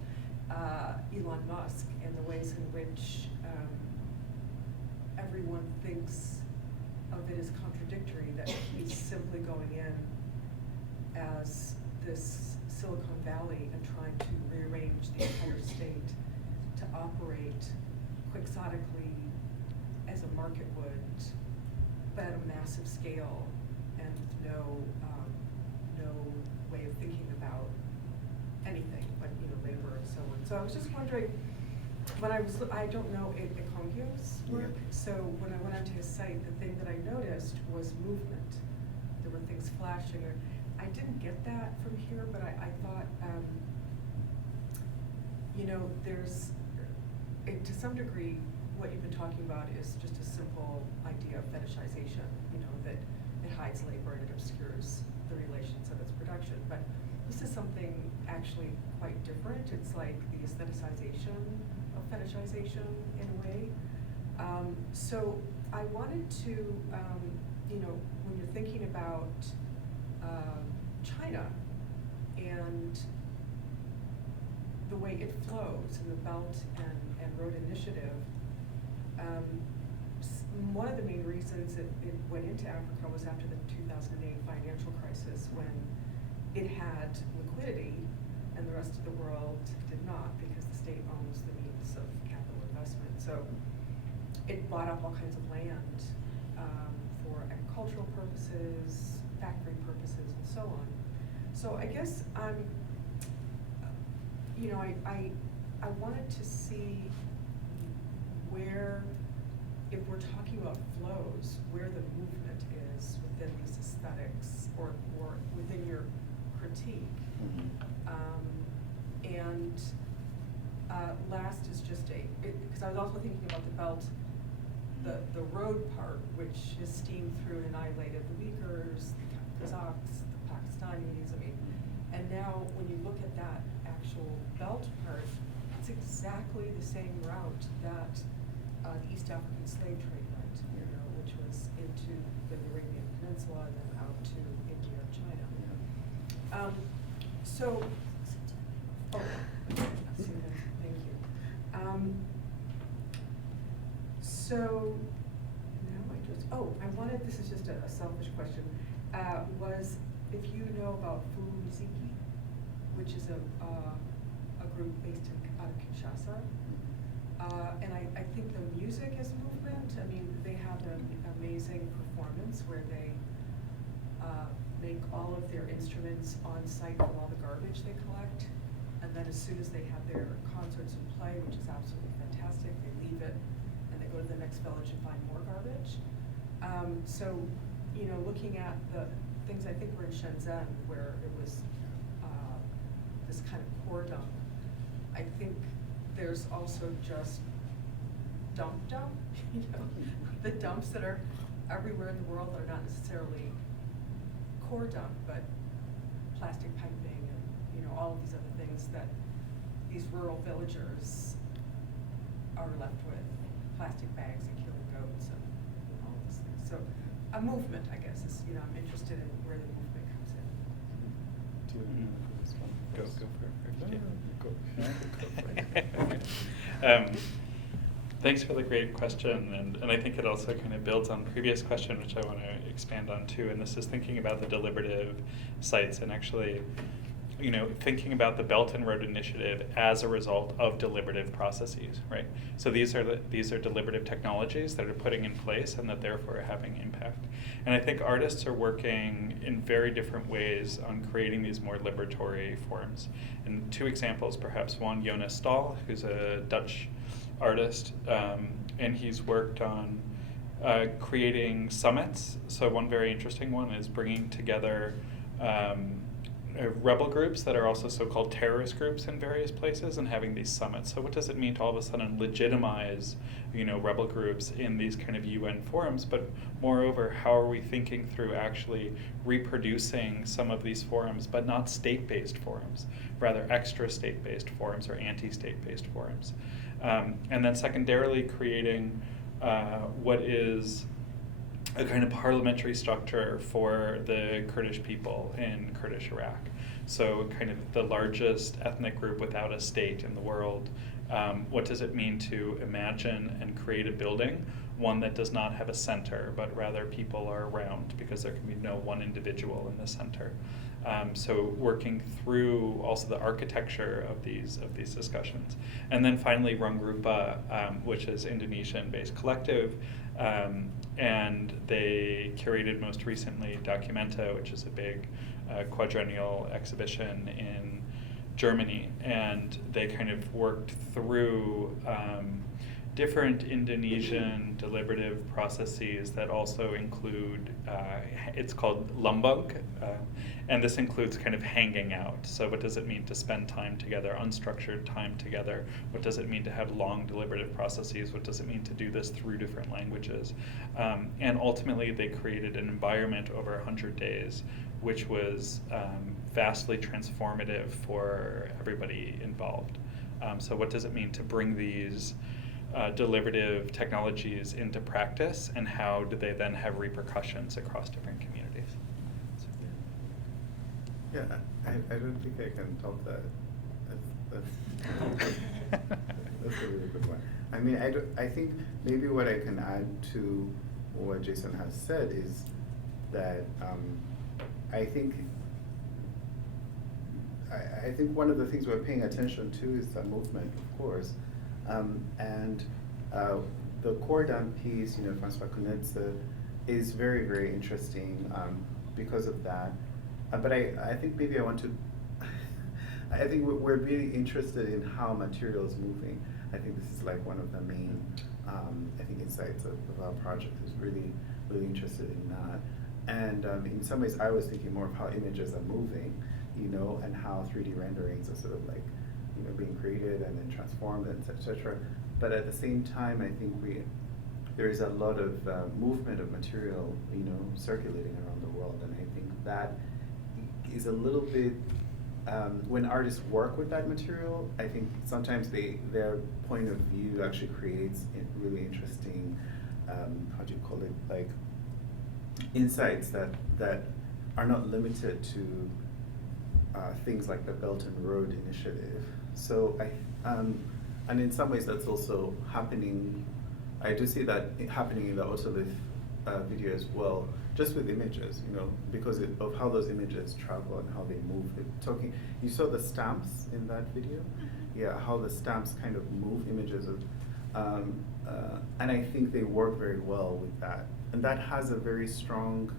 Elon Musk and the ways in which everyone thinks of it as contradictory, that he's simply going in as this Silicon Valley and trying to rearrange the entire state to operate quixotically as a market would, but at a massive scale, and no way of thinking about anything but labor and so on. So I was just wondering, when I don't know Ekongyo's work, so when I went onto his site, the thing that I noticed was movement. There were things flashing, or I didn't get that from here, but I thought, there's, to some degree, what you've been talking about is just a simple idea of fetishization, that it hides labor and it obscures the relations of its production. But this is something actually quite different. It's like the aestheticization of fetishization in a way. So I wanted to when you're thinking about China and the way it flows in the Belt and Road Initiative, one of the main reasons it went into Africa was after the 2008 financial crisis, when it had liquidity and the rest of the world did not, because the state owns the means of capital investment. So it bought up all kinds of land for agricultural purposes, factory purposes, and so on. So I guess I wanted to see where, if we're talking about flows, where the movement is within these aesthetics, or within your critique. And last is just because I was also thinking about the Belt, the road part, which is steamed through and annihilated the Uyghurs, the Kazakhs, the Pakistanis, and now when you look at that actual Belt part, it's exactly the same route that the East African slave trade went, which was into the Arabian Peninsula and then out to India and China. Thank you. So now I wanted, this is just a selfish question, was if you know about Fulu Muziki, which is a group based out of Kinshasa. And I think the music is movement. They have an amazing performance where they make all of their instruments on site from all the garbage they collect. And then as soon as they have their concerts and play, which is absolutely fantastic, they leave it and they go to the next village and find more garbage. So, looking at the things, I think we're in Shenzhen, where it was this kind of core dump. I think there's also just dump, the dumps that are everywhere in the world that are not necessarily core dump, but plastic piping and all of these other things that these rural villagers are left with, plastic bags and killing goats and all of these things. So a movement, I guess, is I'm interested in where the movement comes in. Do you want to respond? Go for it. Thanks for the great question, and I think it also kind of builds on the previous question, which I want to expand on too, and this is thinking about the deliberative sites and actually, thinking about the Belt and Road Initiative as a result of deliberative processes, right? So these are deliberative technologies that are putting in place and that therefore are having impact. And I think artists are working in very different ways on creating these more liberatory forms. And two examples, perhaps one, Jonas Stahl, who's a Dutch artist, and he's worked on creating summits. So one very interesting one is bringing together rebel groups that are also so-called terrorist groups in various places and having these summits. So what does it mean to all of a sudden legitimize, rebel groups in these kind of UN forums? But moreover, how are we thinking through actually reproducing some of these forums, but not state-based forums, rather extra state-based forums or anti-state-based forums? And then secondarily, creating what is a kind of parliamentary structure for the Kurdish people in Kurdish Iraq. So kind of the largest ethnic group without a state in the world. What does it mean to imagine and create a building, one that does not have a center, but rather people are around, because there can be no one individual in the center. So working through also the architecture of these discussions. And then finally Rungrupa, which is Indonesian-based collective, and they curated most recently Documenta, which is a big quadrennial exhibition in Germany, and they kind of worked through different Indonesian deliberative processes that also include, it's called lumbung, and this includes kind of hanging out. So what does it mean to spend time together, unstructured time together? What does it mean to have long deliberative processes? What does it mean to do this through different languages? And ultimately they created an environment over 100 days, which was vastly transformative for everybody involved. So what does it mean to bring these deliberative technologies into practice, and how do they then have repercussions across different communities? Yeah, I don't think I can top that. That's a really good one. I mean, I think maybe what I can add to what Jason has said is that I think one of the things we're paying attention to is the movement, of course, and the Cordon piece, Francois Kunetze, is very, very interesting because of that. But I think maybe I want to. I think we're really interested in how material is moving. I think this is like one of the main, I think, insights of our project is really, really interested in that. And in some ways, I was thinking more of how images are moving, and how 3D renderings are sort of like, being created and then transformed, and et cetera. But at the same time, I think there is a lot of movement of material, circulating around the world, and I think that is a little bit. When artists work with that material, I think sometimes their point of view actually creates really interesting, how do you call it, like insights that are not limited to things like the Belt and Road Initiative. So and in some ways that's also happening. I do see that happening in the Autolith video as well, just with images, because of how those images travel and how they move. You saw the stamps in that video? Yeah, how the stamps kind of move images of, and I think they work very well with that. And that has a very strong,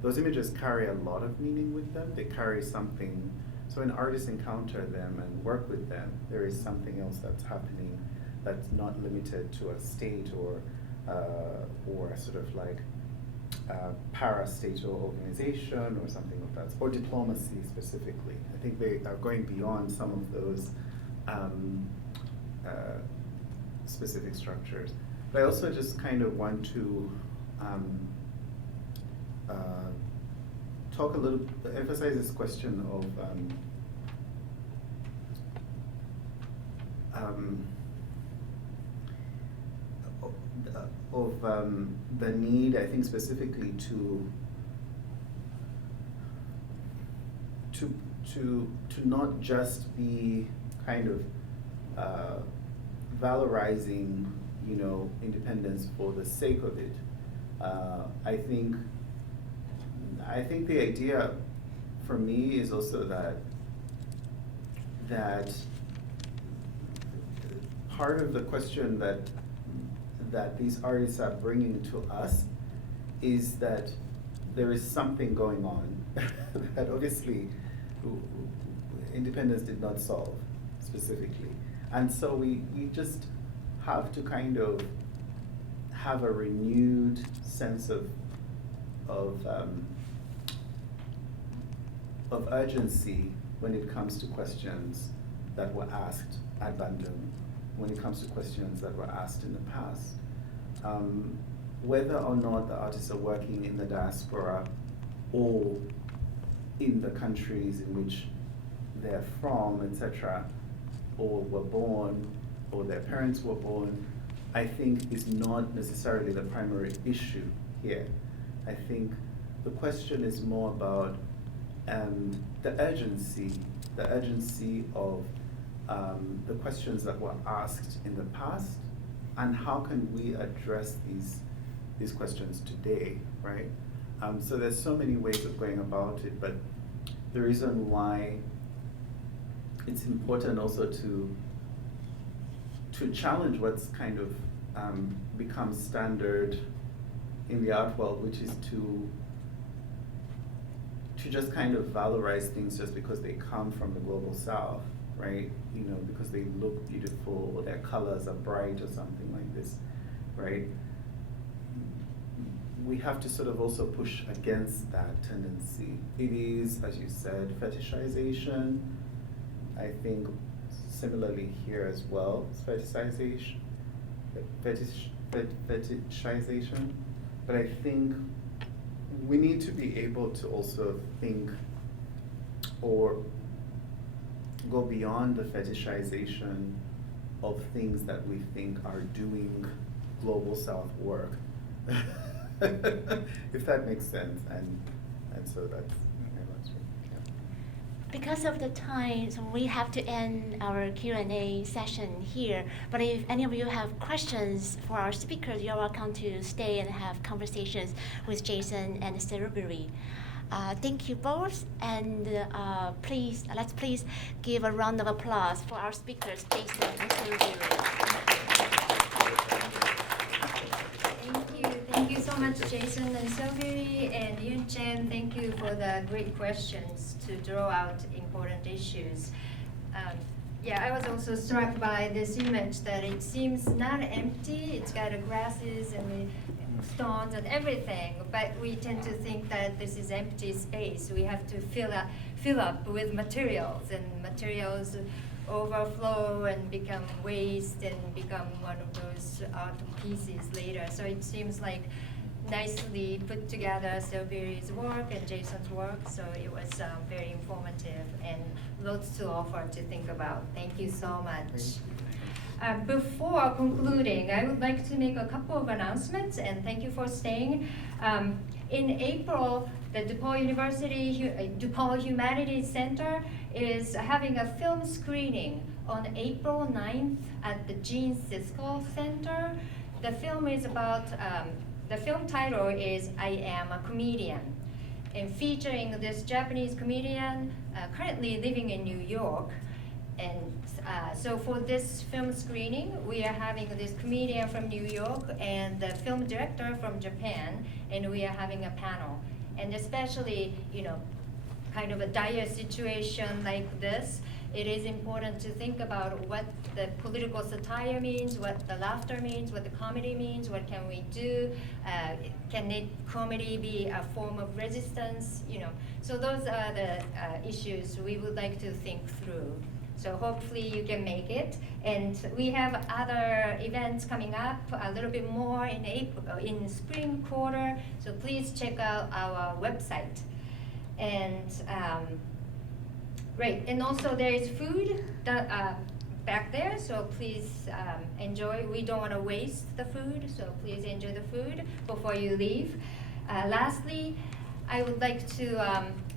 those images carry a lot of meaning with them. They carry something, so when artists encounter them and work with them, there is something else that's happening that's not limited to a state or a sort of like parastatal organization or something like that, or diplomacy specifically. I think they are going beyond some of those specific structures. But I also just kind of want to emphasize this question of the need, I think, specifically to not just be kind of valorizing, independence for the sake of it. I think the idea for me is also that part of the question that these artists are bringing to us is that there is something going on that obviously independence did not solve specifically. And so we just have to kind of have a renewed sense of urgency when it comes to questions that were asked ad bandum, when it comes to questions that were asked in the past. Whether or not the artists are working in the diaspora or in the countries in which they're from, etc., or were born, or their parents were born, I think is not necessarily the primary issue here. I think the question is more about the urgency of the questions that were asked in the past, and how can we address these questions today, right? So there's so many ways of going about it, but the reason why it's important also to challenge what's kind of become standard in the art world, which is to just kind of valorize things just because they come from the global south, right? Because they look beautiful or their colors are bright or something like this, right? We have to sort of also push against that tendency. It is, as you said, fetishization. I think similarly here as well, it's fetishization. But I think we need to be able to also think or go beyond the fetishization of things that we think are doing global South work. If that makes sense, and so that's yeah. Because of the time, so we have to end our Q&A session here. But if any of you have questions for our speakers, you're welcome to stay and have conversations with Jason and Serubiri. Thank you both, and let's please give a round of applause for our speakers, Jason and Serubiri. Thank you so much, Jason and Serubiri and Yun-chen. Thank you for the great questions to draw out important issues. Yeah, I was also struck by this image that it seems not empty. It's got the grasses and the stones and everything, but we tend to think that this is empty space. We have to fill up with materials, and materials overflow and become waste and become one of those art pieces later. So it seems like nicely put together Serubiri's work and Jason's work, so it was very informative and lots to offer to think about. Thank you so much. Before concluding, I would like to make a couple of announcements, and thank you for staying. In April, the DePaul Humanities Center is having a film screening on April 9th at the Gene Siskel Center. The film is about, the film title is I Am a Comedian, and featuring this Japanese comedian currently living in New York. And so for this film screening, we are having this comedian from New York and the film director from Japan, and we are having a panel. And especially, kind of a dire situation like this, it is important to think about what the political satire means, what the laughter means, what the comedy means, what can we do, can comedy be a form of resistance, So those are the issues we would like to think through. So hopefully you can make it. And we have other events coming up a little bit more in April, in spring quarter. So please check out our website. And great. And also there is food that, back there. So please enjoy. We don't want to waste the food. So please enjoy the food before you leave. Lastly, I would like to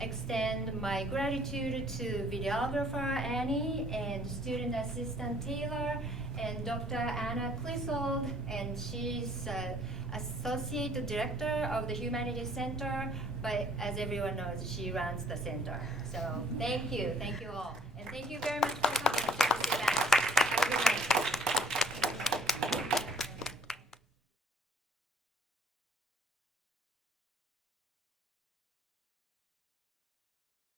extend my gratitude to videographer Annie and student assistant Taylor and Dr. Anna Clissold, and she's associate director of the Humanities Center, but as everyone knows, she runs the center. So thank you all. And thank you very much for coming to this event. Have a good night.